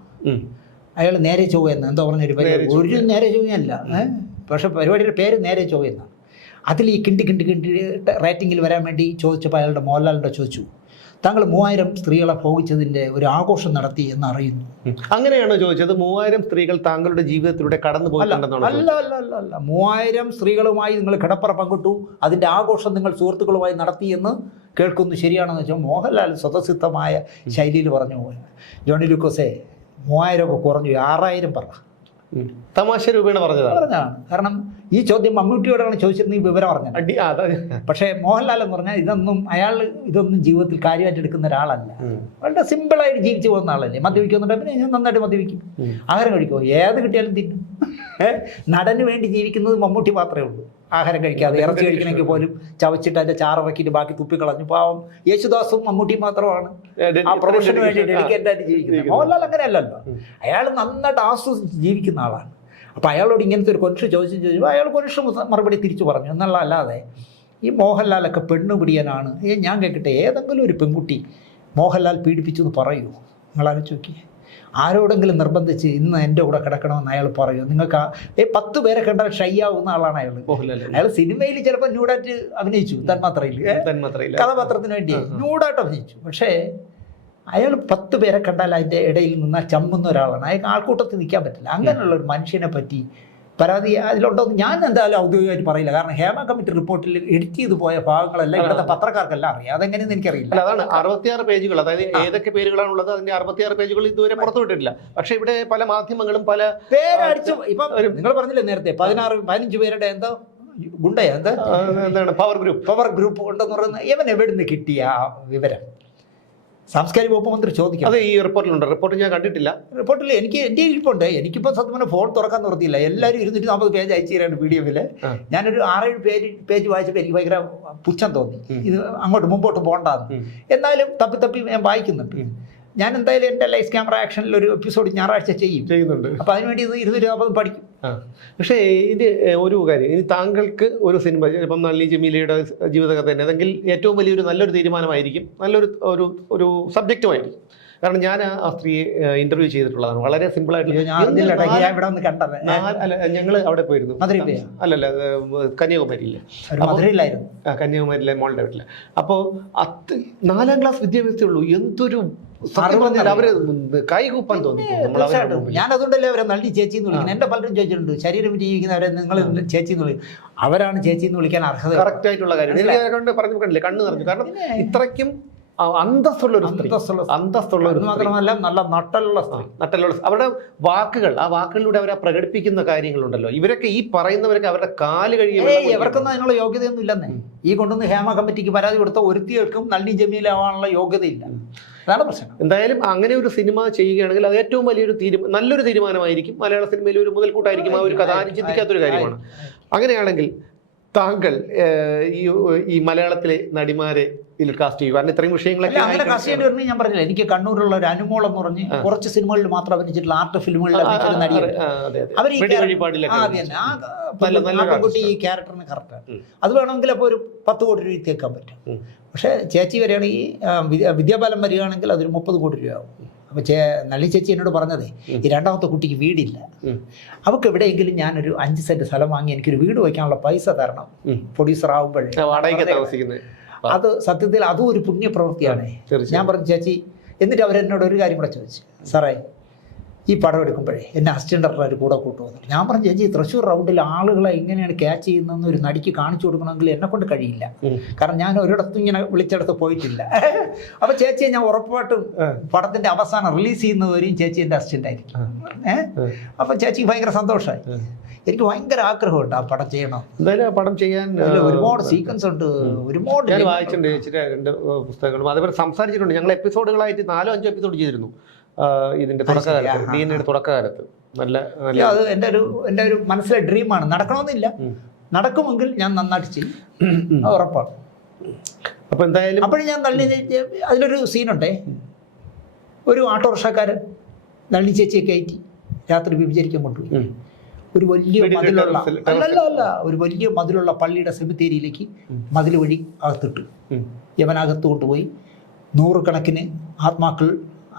അയാൾ നേരെ ചൊവ്വയെന്ന് എന്താ പറഞ്ഞൊരു പേര്. ഒരു നേരെ ചൊവ്വയല്ല, പക്ഷെ പരിപാടിയുടെ പേര് നേരെ ചൊവ്വയെന്നാണ്. അതിൽ ഈ കിണ്ടി റേറ്റിങ്ങിൽ വരാൻ വേണ്ടി ചോദിച്ചപ്പോൾ അയാളുടെ മോഹൻലാലിൻ്റെ ചോദിച്ചു, താങ്കൾ 3000 സ്ത്രീകളെ ഭോഗിച്ചതിൻ്റെ ഒരു ആഘോഷം നടത്തി എന്ന് അറിയുന്നു. അങ്ങനെയാണോ ചോദിച്ചത്? 3000 സ്ത്രീകൾ താങ്കളുടെ ജീവിതത്തിലൂടെ കടന്നു പോയിട്ടുണ്ടെന്നാണ്? അല്ല 3000 സ്ത്രീകളുമായി നിങ്ങൾ കിടപ്പറ പങ്കിട്ടു, അതിൻ്റെ ആഘോഷം നിങ്ങൾ സുഹൃത്തുക്കളുമായി നടത്തി എന്ന് കേൾക്കുന്നു. ശരിയാണെന്ന് വെച്ചാൽ മോഹൻലാൽ സ്വതസിദ്ധമായ ശൈലിയിൽ പറഞ്ഞു പോയ ജോണി ലൂക്കോസേ 3000 ഒക്കെ കുറഞ്ഞു, 6000 പറ. തമാശ രൂപേണ പറഞ്ഞതാണ്. കാരണം ഈ ചോദ്യം മമ്മൂട്ടിയോടാണ് ചോദിച്ചിരുന്ന ഈ വിവരം പറഞ്ഞത്. പക്ഷേ മോഹൻലാൽ എന്ന് പറഞ്ഞാൽ ഇതൊന്നും ജീവിതത്തിൽ കാര്യമായിട്ട് എടുക്കുന്ന ഒരാളല്ല. വളരെ സിമ്പിളായിട്ട് ജീവിച്ചു പോകുന്ന ആളല്ലേ. മദ്യപിക്കുന്നുണ്ട്, പിന്നെ ഞാൻ നന്നായിട്ട് മദ്യപിക്കും. ആഹാരം കഴിക്കുമോ? ഏത് കിട്ടിയാലും തിന്നും. നടന് വേണ്ടി ജീവിക്കുന്നത് മമ്മൂട്ടി മാത്രമേ ഉള്ളൂ. ആഹാരം കഴിക്കാതെ ഇറച്ചി കഴിക്കണമെങ്കിൽ പോലും ചവച്ചിട്ട് അതിൻ്റെ ചാറിറക്കിയിട്ട് ബാക്കി തുപ്പിക്കളഞ്ഞു. പാവം യേശുദാസും മമ്മൂട്ടിയും മാത്രമാണ് ആ പ്രൊഫഷന് വേണ്ടി ഡെഡിക്കേറ്റ് ആയിട്ട് ജീവിക്കുന്നത്. മോഹൻലാൽ അങ്ങനെയല്ലല്ലോ. അയാൾ നന്നായിട്ട് ആസ്വദിച്ച് ജീവിക്കുന്ന ആളാണ്. അപ്പോൾ അയാളോട് ഇങ്ങനത്തെ ഒരു കൊനിഷ് ചോദിച്ചപ്പോൾ അയാൾ കൊനിഷ് മറുപടി തിരിച്ചു പറഞ്ഞു എന്നുള്ളതല്ലാതെ ഈ മോഹൻലാലൊക്കെ പെണ്ണുപിടിയാനാണ്. ഞാൻ കേൾക്കട്ടെ, ഏതെങ്കിലും ഒരു പെൺകുട്ടി മോഹൻലാൽ പീഡിപ്പിച്ചു എന്ന് പറയൂ? നിങ്ങളാലോചിച്ച് നോക്കിയേ. ആരോടെങ്കിലും നിർബന്ധിച്ച് ഇന്ന് എൻ്റെ കൂടെ കിടക്കണമെന്ന് അയാൾ പറയൂ? നിങ്ങൾക്ക് 10 പേരെ കണ്ടാൽ ഷൈ ആവുന്ന ആളാണ് അയാൾ. അയാൾ സിനിമയിൽ ചിലപ്പോൾ ന്യൂഡായിട്ട് അഭിനയിച്ചു, തന്മാത്രയിൽ കഥാപാത്രത്തിന് വേണ്ടി ന്യൂഡായിട്ട് അഭിനയിച്ചു. പക്ഷേ അയാൾ 10 പേരെ കണ്ടാൽ അതിൻ്റെ ഇടയിൽ നിന്നാൽ ചമ്മുന്ന ഒരാളാണ്. അയാൾക്ക് ആൾക്കൂട്ടത്തിൽ നിൽക്കാൻ പറ്റില്ല. അങ്ങനെയുള്ള ഒരു മനുഷ്യനെ പറ്റി പരാതി അതിലുണ്ടോ ഞാൻ എന്തായാലും ഔദ്യോഗികമായിട്ട് പറയില്ല. കാരണം ഹേമ കമ്മിറ്റി റിപ്പോർട്ടിൽ എഡിറ്റ് ചെയ്ത് പോയ ഭാഗങ്ങളെല്ലാം ഇവിടുത്തെ പത്രക്കാർക്കെല്ലാം അറിയാം. അതെങ്ങനെയെന്ന് എനിക്കറിയില്ല. അതാണ് 66 പേജുകൾ, അതായത് ഏതൊക്കെ പേരുകളാണുള്ളത് അതിന്റെ 66 പേജുകൾ ഇതുവരെ പുറത്തുവിട്ടിട്ടില്ല. പക്ഷെ ഇവിടെ പല മാധ്യമങ്ങളും പല പേരടിച്ചു. ഇപ്പം നിങ്ങൾ പറഞ്ഞില്ലേ നേരത്തെ 15 പേരുടെ എന്തോ ഗുണ്ടയാ എന്താണ് പവർ ഗ്രൂപ്പ് ഉണ്ടെന്ന് പറയുന്നത്. ഇവൻ എവിടെ നിന്ന് കിട്ടിയ വിവരം? സാംസ്കാരിക വകുപ്പ് മന്ത്രി ചോദിക്കും. അത് ഈ റിപ്പോർട്ടിലുണ്ട്. റിപ്പോർട്ട് ഞാൻ കണ്ടിട്ടില്ല. റിപ്പോർട്ടിൽ എൻ്റെ ഇരിപ്പുണ്ട്. എനിക്കിപ്പോൾ സത്യം പറഞ്ഞാൽ ഫോൺ തുറക്കാൻ നിർത്തിയില്ല. എല്ലാവരും 240 പേജ് അയച്ചു തരാണ് PDF. ഞാനൊരു 6-7 പേജ് വായിച്ചപ്പോൾ എനിക്ക് ഭയങ്കര പുച്ഛം തോന്നി. ഇത് അങ്ങോട്ട് മുമ്പോട്ട് പോകണ്ടെന്ന്. എന്നാലും തപ്പി ഞാൻ വായിക്കുന്നുണ്ട്. ഞാൻ എന്തായാലും എൻ്റെ ലൈഫ് ക്യാമറ ആക്ഷനിൽ ഒരു എപ്പിസോഡ് ഞായറാഴ്ച ചെയ്യുന്നുണ്ട്. അപ്പോൾ അതിനുവേണ്ടി 240 പഠിക്കും. പക്ഷേ ഇത് ഒരു കാര്യം, ഇനി താങ്കൾക്ക് ഒരു സിനിമ ഇപ്പം നളിനി ജമീലയുടെ ജീവിതകഥ തന്നെ അതെങ്കിൽ ഏറ്റവും വലിയൊരു നല്ലൊരു തീരുമാനമായിരിക്കും, നല്ലൊരു ഒരു സബ്ജക്റ്റുമായിരിക്കും. കാരണം ഞാൻ ആ സ്ത്രീയെ ഇന്റർവ്യൂ ചെയ്തിട്ടുള്ളതാണ്. വളരെ സിമ്പിളായിട്ട് ഞങ്ങൾ അവിടെ പോയിരുന്നു. അല്ലല്ല, കന്യാകുമാരിയില്ലേ, കന്യാകുമാരിയിലെ മോളുടെ വീട്ടില്. അപ്പോൾ 4ാം ക്ലാസ് വിദ്യാഭ്യാസമേ ഉള്ളൂ. എന്തൊരു അവര് കൈകൂപ്പാൻ തോന്നി. ഞാൻ അതുകൊണ്ടല്ലേ അവരെ നളി ചേച്ചി എന്ന് വിളിക്കുന്നത്. എന്റെ പലരും ചോദിച്ചിട്ടുണ്ട്, ശരീരം ജീവിക്കുന്നവരെ നിങ്ങൾ ചേച്ചി എന്ന് വിളിക്കും. അവരാണ് ചേച്ചി എന്ന് വിളിക്കാൻ അർഹത. കറക്റ്റ് ആയിട്ടുള്ള കാര്യം പറഞ്ഞു കണ്ടില്ലേ, കണ്ണ് നിറഞ്ഞു. കാരണം ഇത്രയ്ക്കും അന്തസ്സുള്ള ഒരു സ്ത്രീ, അന്തസ്സുള്ള ഒരു സ്ത്രീ, മാത്രമല്ല നല്ല നട്ടലുള്ള സ്ത്രീ, നട്ടലുള്ള അവരുടെ വാക്കുകൾ, ആ വാക്കുകളിലൂടെ അവരെ പ്രകടിപ്പിക്കുന്ന കാര്യങ്ങളുണ്ടല്ലോ. ഇവരൊക്കെ ഈ പറയുന്നവരൊക്കെ അവരുടെ കാല് കഴുകി ഇവർക്കൊന്നും അതിനുള്ള യോഗ്യതയൊന്നും ഇല്ലെന്നേ. ഈ കൊണ്ടുവന്ന് ഹേമ കമ്മിറ്റിക്ക് പരാതി കൊടുത്ത ഒരുത്തികൾക്കും നളിനി ജമീലാവാനുള്ള യോഗ്യതയില്ല. അതാണ് പ്രശ്നം. എന്തായാലും അങ്ങനെ ഒരു സിനിമ ചെയ്യുകയാണെങ്കിൽ അത് ഏറ്റവും വലിയൊരു നല്ലൊരു തീരുമാനമായിരിക്കും. മലയാള സിനിമയിൽ ഒരു മുതൽക്കൂട്ടായിരിക്കും. ആ ഒരു കഥ ആരും ചിന്തിക്കാത്തൊരു കാര്യമാണ്. അങ്ങനെയാണെങ്കിൽ താങ്കൾ ഈ മലയാളത്തിലെ നടിമാരെ ഇതിൽ കാസ്റ്റ് ചെയ്യും? കാരണം ഇത്രയും വിഷയങ്ങളൊക്കെ അങ്ങനെ കാസ്റ്റ് ചെയ്യേണ്ടി വരുന്നത് ഞാൻ പറഞ്ഞില്ല. എനിക്ക് കണ്ണൂരുള്ള ഒരു അനുമോൾ എന്ന് പറഞ്ഞ് കുറച്ച് സിനിമകളിൽ മാത്രം അഭിനയിച്ചിട്ടുള്ള ആർട്ട് ഫിലിമുകളിൽ അവർ ഈ പെൺകുട്ടി ഈ ക്യാരക്ടറിന് കറക്റ്റാണ്. അത് വേണമെങ്കിൽ അപ്പോൾ ഒരു 10 കോടി രൂപ തേക്കാൻ പറ്റും. പക്ഷേ ചേച്ചി വരികയാണെങ്കിൽ വിദ്യാബാലൻ വരികയാണെങ്കിൽ അതൊരു 30 കോടി രൂപയാവും. അപ്പോൾ നളി ചേച്ചി എന്നോട് പറഞ്ഞതേ, ഈ രണ്ടാമത്തെ കുട്ടിക്ക് വീടില്ല, അവർക്ക് എവിടെയെങ്കിലും ഞാനൊരു 5 സെന്റ് സ്ഥലം വാങ്ങി എനിക്കൊരു വീട് വയ്ക്കാനുള്ള പൈസ തരണം പ്രൊഡ്യൂസർ ആകുമ്പോഴേ. അത് സത്യത്തിൽ അതും ഒരു പുണ്യപ്രവൃത്തിയാണ്. ഞാൻ പറഞ്ഞു ചേച്ചി. എന്നിട്ട് അവരെന്നോട് ഒരു കാര്യം കൂടെ ചോദിച്ചു, സാറേ ഈ പടം എടുക്കുമ്പോഴേ എന്നെ അസിസ്റ്റന്റ് ഡയറക്ടർ കൂടെ കൂട്ടുവന്നു. ഞാൻ പറഞ്ഞു ചേച്ചി തൃശ്ശൂർ റൗണ്ടിൽ ആളുകളെ എങ്ങനെയാണ് ക്യാച്ച് ചെയ്യുന്നതെന്ന് ഒരു നടിക്ക് കാണിച്ചു കൊടുക്കണമെങ്കിൽ എന്നെ കൊണ്ട് കഴിയില്ല. കാരണം ഞാൻ ഒരിടത്തും ഇങ്ങനെ വിളിച്ചെടുത്ത് പോയിട്ടില്ല. അപ്പോൾ ചേച്ചിയെ ഞാൻ ഉറപ്പായിട്ടും പടത്തിൻ്റെ അവസാനം റിലീസ് ചെയ്യുന്നവരെയും ചേച്ചി എൻ്റെ അസിസ്റ്റന്റ് ആയിരിക്കും. അപ്പോൾ ചേച്ചിക്ക് ഭയങ്കര സന്തോഷമായി. എനിക്ക് ഭയങ്കര ആഗ്രഹമുണ്ട് ആ പടം ചെയ്യണം. എന്തായാലും ആ പടം ചെയ്യാൻ ഒരുപാട് സീക്വൻസ് ഉണ്ട്. ഒരുപാട് ഞാൻ വായിച്ചിട്ടുണ്ട് ചേച്ചിയുടെ 2 പുസ്തകങ്ങളും. അതേപോലെ സംസാരിച്ചിട്ടുണ്ട്. ഞങ്ങൾ എപ്പിസോഡുകളായിട്ട് 4-5 എപ്പിസോഡ് ചെയ്തിരുന്നു ഇതിന്റെ തുടക്കകാലത്ത്, DNA തുടക്കകാലത്ത്. അത് എൻ്റെ ഒരു മനസ്സിലെ ഡ്രീമാണ്. നടക്കണമെന്നില്ല, നടക്കുമെങ്കിൽ ഞാൻ നന്നായിട്ട് ചെയ്യും, അത് ഉറപ്പാണ്. അപ്പോൾ എന്തായാലും അപ്പോഴും ഞാൻ അതിലൊരു സീനുണ്ടേ, ഒരു ഓട്ടോറിക്ഷക്കാരൻ നളിനി ചേച്ചിയെ കയറ്റി രാത്രി വ്യഭിചരിക്കാൻ കൊണ്ടുപോയി. ഒരു വലിയ മതിലുള്ള ഒരു വലിയ മതിലുള്ള പള്ളിയുടെ സെമിത്തേരിയിലേക്ക് മതിൽ വഴി അകത്തിട്ടു. യവനകത്ത് കൊണ്ടുപോയി 100 കണക്കിന് ആത്മാക്കൾ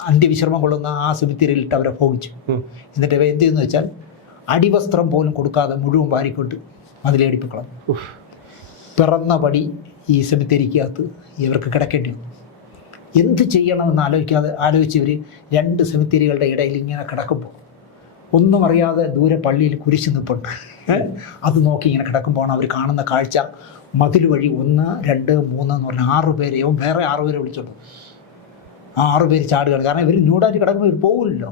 അന്ത്യവിശ്രമം കൊള്ളുന്ന ആ സെമിത്തേരിയിലിട്ട് അവരെ ഭോഗിച്ചു. എന്നിട്ട് ഇവ എന്ത് ചെയ്യുന്നു വെച്ചാൽ അടിവസ്ത്രം പോലും കൊടുക്കാതെ മുഴുവൻ വാരിക്കൊണ്ട് മതിലടിപ്പിക്കളഞ്ഞു. പിറന്ന പടി ഈ സെമിത്തേരിക്കകത്ത് ഇവർക്ക് കിടക്കേണ്ടി വന്നു. എന്ത് ചെയ്യണമെന്ന് ആലോചിച്ചവർ 2 സെമിത്തേരികളുടെ ഇടയിൽ ഇങ്ങനെ കിടക്കുമ്പോൾ ഒന്നും അറിയാതെ ദൂരെ പള്ളിയിൽ കുരിശ് നിൽപ്പുണ്ട്. അത് നോക്കി ഇങ്ങനെ കിടക്കുമ്പോഴാണ് അവർ കാണുന്ന കാഴ്ച. മതിൽ വഴി 1, 2, 3 എന്ന് പറഞ്ഞാൽ 6 പേരെയോ വേറെ 6 പേരെ വിളിച്ചോണ്ട് ആ 6 പേര് ചാടുകയാണ്. കാരണം ഇവർ ന്യൂഡായിട്ട് കിടക്കുമ്പോൾ ഇവർ പോകില്ലല്ലോ,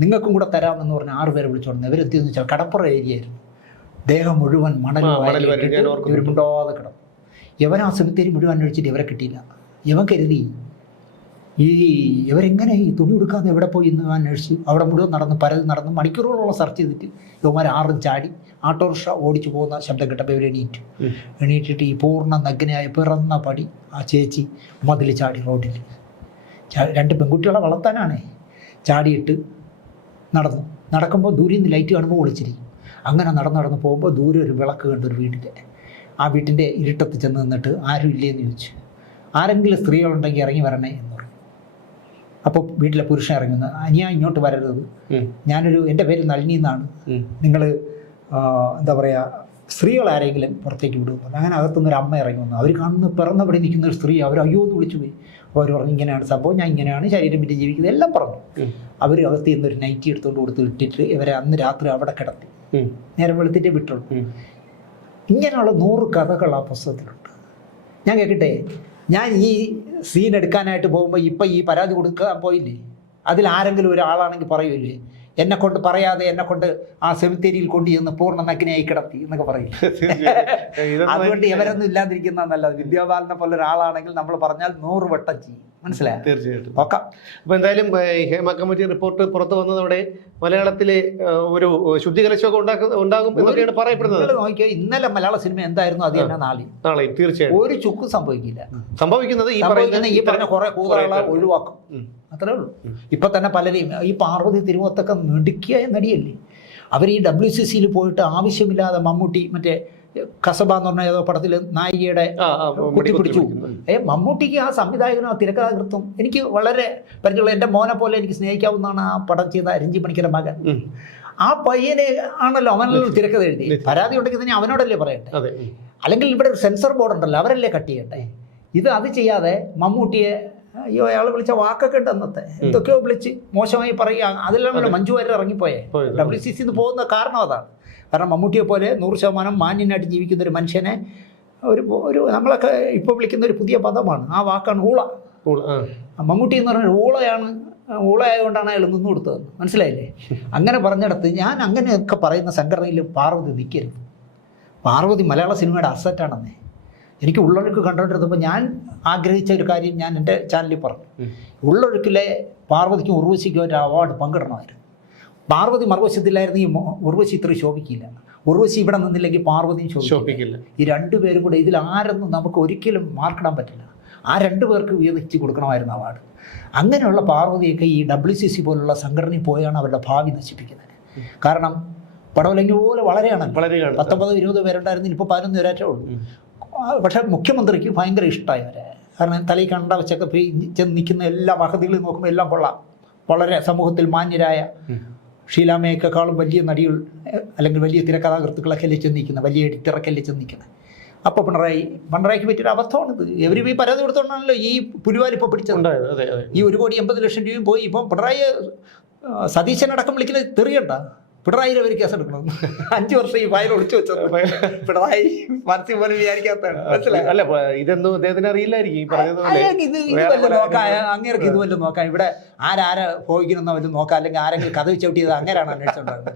നിങ്ങൾക്കും കൂടെ തരാമെന്ന് പറഞ്ഞ് 6 പേരെ വിളിച്ചോണ്ട് ഇവരെത്തിയെന്ന് വെച്ചാൽ കടപ്പുറ ഏരിയ ആയിരുന്നു. ദേഹം മുഴുവൻ ഇവർ മുണ്ടാതെ കിടന്നു. ഇവൻ ആ സെമിത്തേരി മുഴുവൻ അന്വേഷിച്ചിട്ട് ഇവരെ കിട്ടിയില്ല. ഇവൻ കരുതി ഇവരെങ്ങനെ ഈ തുണി കൊടുക്കാതെ എവിടെ പോയി ഇന്ന് അന്വേഷിച്ച് അവിടെ മുഴുവൻ നടന്ന് മണിക്കൂറുകളോളം സെർച്ച് ചെയ്തിട്ട് ഇവന്മാർ 6 ചാടി ഓട്ടോറിക്ഷ ഓടിച്ചു പോകുന്ന ശബ്ദം കേട്ടപ്പോൾ ഇവർ എണീറ്റിട്ട് ഈ പൂർണ്ണ നഗ്നയായ പിറന്ന പടി ആ ചേച്ചി മതിൽ ചാടി റോഡിൽ. 2 പെൺകുട്ടികളെ വളർത്താനാണേ. ചാടിയിട്ട് നടക്കുമ്പോൾ ദൂരെ നിന്ന് ലൈറ്റ് കാണുമ്പോൾ ഒളിച്ചിരിക്കും. അങ്ങനെ നടന്ന് പോകുമ്പോൾ ദൂരെ ഒരു വിളക്ക് കണ്ടൊരു വീടിൻ്റെ. ആ വീട്ടിൻ്റെ ഇരുട്ടത്ത് ചെന്ന് നിന്നിട്ട് ആരും ഇല്ലേന്ന് ചോദിച്ചു. ആരെങ്കിലും സ്ത്രീകളുണ്ടെങ്കിൽ ഇറങ്ങി വരണേ എന്ന് പറഞ്ഞു. അപ്പോൾ വീട്ടിലെ പുരുഷൻ ഇറങ്ങുന്നത്, അനിയാ ഇങ്ങോട്ട് വരരുത്, എൻ്റെ പേര് നളിനി എന്നാണ്, നിങ്ങൾ എന്താ പറയുക സ്ത്രീകളാരെങ്കിലും പുറത്തേക്ക് വിടുന്നു. അങ്ങനെ അകത്തുനിന്നൊരു അമ്മ ഇറങ്ങി വന്നു. അവർ കാണുന്ന പിറന്നപടി നിൽക്കുന്ന ഒരു സ്ത്രീ. അവർ അയ്യോ എന്ന് വിളിച്ചു പോയി. അപ്പോൾ അവർ പറഞ്ഞു ഇങ്ങനെയാണ് സംഭവം, ഞാൻ ഇങ്ങനെയാണ് ശരീരം വിറ്റ് ജീവിക്കുന്നത് എല്ലാം പറഞ്ഞു. അവർ അകത്ത് നിന്നൊരു നൈറ്റി എടുത്തുകൊണ്ട് കൊടുത്ത് ഇട്ടിട്ട് ഇവരെ അന്ന് രാത്രി അവിടെ കിടത്തി. നേരം വെളുത്തിട്ടേ വിട്ടുള്ളൂ. ഇങ്ങനെയുള്ള 100 കഥകൾ ആ പുസ്തകത്തിലുണ്ട്. ഞാൻ കേൾക്കട്ടെ, ഞാൻ ഈ സീൻ എടുക്കാനായിട്ട് പോകുമ്പോൾ ഇപ്പം ഈ പരാതി കൊടുക്കാൻ പോയില്ലേ, അതിൽ ആരെങ്കിലും ഒരാളാണെങ്കിൽ പറയൂലേ എന്നെക്കൊണ്ട് പറയാതെ എന്നെക്കൊണ്ട് ആ സെമിത്തേരിയിൽ കൊണ്ട് ചെന്ന് പൂർണ്ണ നഗ്നയായി കിടത്തി എന്നൊക്കെ പറയും. അതുകൊണ്ട് ഇവരൊന്നും ഇല്ലാതിരിക്കുന്ന നല്ലത്. വിദ്യാബാലനെ പോലെ ഒരാളാണെങ്കിൽ നമ്മൾ പറഞ്ഞാൽ 100 വട്ടം ചെയ്യും. മനസ്സിലായി? തീർച്ചയായിട്ടും നോക്കാം. അപ്പോൾ എന്തായാലും ഹേമ കമ്മിറ്റി റിപ്പോർട്ട് പുറത്തു വന്നതോടെ മലയാളത്തിലെ ഒരു ശുദ്ധീകരണമൊക്കെ ഉണ്ടാകും എന്നൊക്കെയാണ് പറയപ്പെടുന്നത്. നോക്കിയാൽ ഇന്നലെ മലയാള സിനിമ എന്തായിരുന്നു അത് തന്നെ നാളെയും തീർച്ചയായും ഒരു ചുക്കും സംഭവിക്കില്ല. സംഭവിക്കുന്നത് ഈ പറഞ്ഞ കുറെ കൂതാളെ ഒഴിവാക്കും, അത്രേ ഉള്ളൂ. ഇപ്പൊ തന്നെ പലരെയും ഈ പാർവതി തിരുവോത്തൊക്കെ മിടുക്കിയ നടിയല്ലേ, അവർ ഈ WCCയിൽ പോയിട്ട് ആവശ്യമില്ലാതെ മമ്മൂട്ടി മറ്റേ കസബ എന്ന് പറഞ്ഞ ഏതോ പടത്തിൽ നായികയുടെ കുത്തിപ്പിടിച്ചു. മമ്മൂട്ടിക്ക് ആ സംവിധായകനും ആ തിരക്കഥാകൃത്തും എനിക്ക് വളരെ പരിചയമുള്ള, എൻ്റെ മോനെ പോലെ എനിക്ക് സ്നേഹിക്കാവുന്നതാണ് ആ പടം ചെയ്ത രഞ്ജി പണിക്കരുടെ മകൻ. ആ പയ്യനെ ആണല്ലോ അവനല്ലോ തിരക്കഥ എഴുതി. പരാതി ഉണ്ടെങ്കിൽ തന്നെ അവനോടല്ലേ പറയട്ടെ, അല്ലെങ്കിൽ ഇവിടെ ഒരു സെൻസർ ബോർഡ് ഉണ്ടല്ലോ അവരല്ലേ കട്ട് ചെയ്യട്ടെ. ഇത് ചെയ്യാതെ മമ്മൂട്ടിയെ അയ്യോ അയാൾ വിളിച്ച വാക്കൊക്കെ ഉണ്ട് അന്നത്തെ, എന്തൊക്കെയോ വിളിച്ച് മോശമായി പറയുക. അതിലാണല്ലോ മഞ്ജു വാര്യർ ഇറങ്ങിപ്പോയേ. WCCന്ന് പോകുന്ന കാരണം അതാണ്. കാരണം മമ്മൂട്ടിയെ പോലെ 100% മാന്യനായിട്ട് ജീവിക്കുന്ന ഒരു മനുഷ്യനെ ഒരു നമ്മളൊക്കെ ഇപ്പോൾ വിളിക്കുന്ന ഒരു പുതിയ പദമാണ്, ആ വാക്കാണ് ഊള. മമ്മൂട്ടി എന്ന് പറഞ്ഞാൽ ഊളയായതുകൊണ്ടാണ് അയാൾ നിന്ന് കൊടുത്തത്, മനസ്സിലായില്ലേ? അങ്ങനെ പറഞ്ഞിടത്ത് ഞാൻ അങ്ങനെയൊക്കെ പറയുന്ന സംഘടനയിൽ പാർവതി നിൽക്കരുത്. പാർവതി മലയാള സിനിമയുടെ അസറ്റാണെന്നേ. എനിക്ക് ഉള്ളൊഴുക്ക് കണ്ടുകൊണ്ടിരുന്നപ്പോൾ ഞാൻ ആഗ്രഹിച്ച ഒരു കാര്യം ഞാൻ എൻ്റെ ചാനലിൽ പറഞ്ഞു. ഉള്ളൊഴുക്കിലെ പാർവതിക്കും ഉർവശിക്കും ഒരു അവാർഡ് പങ്കിടണമായിരുന്നു. പാർവതി മറുവശത്തിലായിരുന്നു ഈ ഉർവശി ഇത്ര ശോഭിക്കില്ല. ഉർവശി ഇവിടെ നിന്നില്ലെങ്കിൽ പാർവതിയും ശോഭിക്കില്ല. ഈ രണ്ടുപേരും കൂടെ ഇതിൽ ആരെന്നും നമുക്ക് ഒരിക്കലും മാർക്കിടാൻ പറ്റില്ല. ആ രണ്ടു പേർക്ക് വീതിച്ച് കൊടുക്കണമായിരുന്നു അവാർഡ്. അങ്ങനെയുള്ള പാർവതിയൊക്കെ ഈ WCC പോലുള്ള സംഘടനയിൽ പോയാണ് അവരുടെ ഭാവി നശിപ്പിക്കുന്നത്. കാരണം പടവലങ്ങി പോലെ വളരെയാണ് 19-20 പേരുണ്ടായിരുന്നു, ഇപ്പോൾ 11 പേരേ ഉള്ളൂ. പക്ഷേ മുഖ്യമന്ത്രിക്ക് ഭയങ്കര ഇഷ്ടമായി അവരെ. കാരണം തലയിൽ കണ്ട വെച്ചൊക്കെ പോയി ചെന്ന് നിൽക്കുന്ന എല്ലാ വഹതികളും നോക്കുമ്പോൾ എല്ലാം കൊള്ളാം. വളരെ സമൂഹത്തിൽ മാന്യരായ ഷീലാമ്മയെക്കാളും വലിയ നടികൾ അല്ലെങ്കിൽ വലിയ തിരക്കഥാകൃത്തുക്കളൊക്കെ അല്ലേ ചെന്ന് നിൽക്കുന്നത്, വലിയ എഡിറ്ററൊക്കെ അല്ലേ ചെന്ന് നിൽക്കുന്നത്. അപ്പോൾ പിണറായിക്ക് പറ്റിയൊരു അബദ്ധമാണിത്. എവരി ഈ പരാതി കൊടുത്തോണ്ടാണല്ലോ ഈ പുലിവാൽ ഇപ്പോൾ പിടിച്ചത്. ഈ 1,80,00,000 രൂപയും പോയി. ഇപ്പം പിണറായി സതീശനടക്കം വിളിക്കുന്നത് തെറിയണ്ട. പിണറായി അവർ കേസ് എടുക്കണം. 5 വർഷം ഈ ഫയൽ ഒളിച്ചു വെച്ചത് പിണറായി മനസ്സിൽ പോലും വിചാരിക്കാത്തതാണ്. അല്ല, ഇതൊന്നും അദ്ദേഹത്തിന് അറിയില്ലായിരിക്കും. ഇത് നോക്കാം, അങ്ങേർക്ക് ഇത് വല്ലതും നോക്കാം. ഇവിടെ ആരാരെ ഭോഗിക്കണമെന്നോ വല്ലതും നോക്കാം. അല്ലെങ്കിൽ ആരെങ്കിലും കഥ ചവിട്ടിയത് അങ്ങനെയാണ് അന്വേഷിച്ചുണ്ടാകുന്നത്.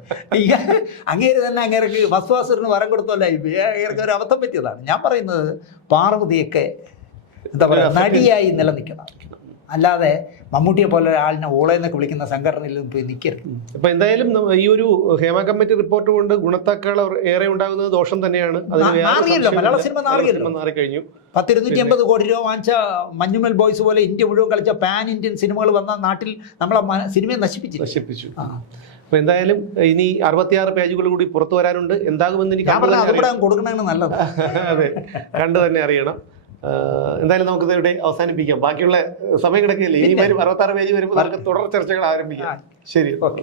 അങ്ങേര് തന്നെ അങ്ങേർക്ക് വസ്വാസുറിന് വരം കൊടുത്തോല്ല. അങ്ങേർക്ക് ഒരു അബദ്ധം പറ്റിയതാണ്. ഞാൻ പറയുന്നത് പാർവതിയൊക്കെ എന്താ പറയുക, നടിയായി നിലനിൽക്കണം. അല്ലാതെ മമ്മൂട്ടിയെ പോലെ ഒരാളിനെ ഊളയെന്നൊക്കെ വിളിക്കുന്ന സംഘടനയിൽ പോയി നിൽക്കരുത്. അപ്പൊ എന്തായാലും ഈ ഒരു ഹേമ കമ്മിറ്റി റിപ്പോർട്ട് കൊണ്ട് ഗുണത്തേക്കാൾ ഏറെ ഉണ്ടാകുന്നത് ദോഷം തന്നെയാണ്. മലയാള സിനിമ മാറിക്കഴിഞ്ഞു. 280 കോടി രൂപ വാങ്ങിച്ച മഞ്ഞുമൽ ബോയ്സ് പോലെ ഇന്ത്യ മുഴുവൻ കളിച്ച പാൻ ഇന്ത്യൻ സിനിമകൾ വന്ന നാട്ടിൽ നമ്മളെ സിനിമയെ നശിപ്പിച്ചു. അപ്പൊ എന്തായാലും ഇനി 66 പേജുകൾ കൂടി പുറത്തു വരാനുണ്ട്. എന്താകുമെന്ന് എനിക്ക് കൊടുക്കണമെന്ന് നല്ലത്. അതെ, കണ്ടു തന്നെ അറിയണം. എന്തായാലും നമുക്ക് ഇവിടെ അവസാനിപ്പിക്കാം. ബാക്കിയുള്ള സമയം കിടക്കുകയല്ലേ. ഇനി 66 പേജ് വരുമ്പോൾ നമുക്ക് തുടർ ചർച്ചകൾ ആരംഭിക്കാം. ശരി, ഓക്കെ.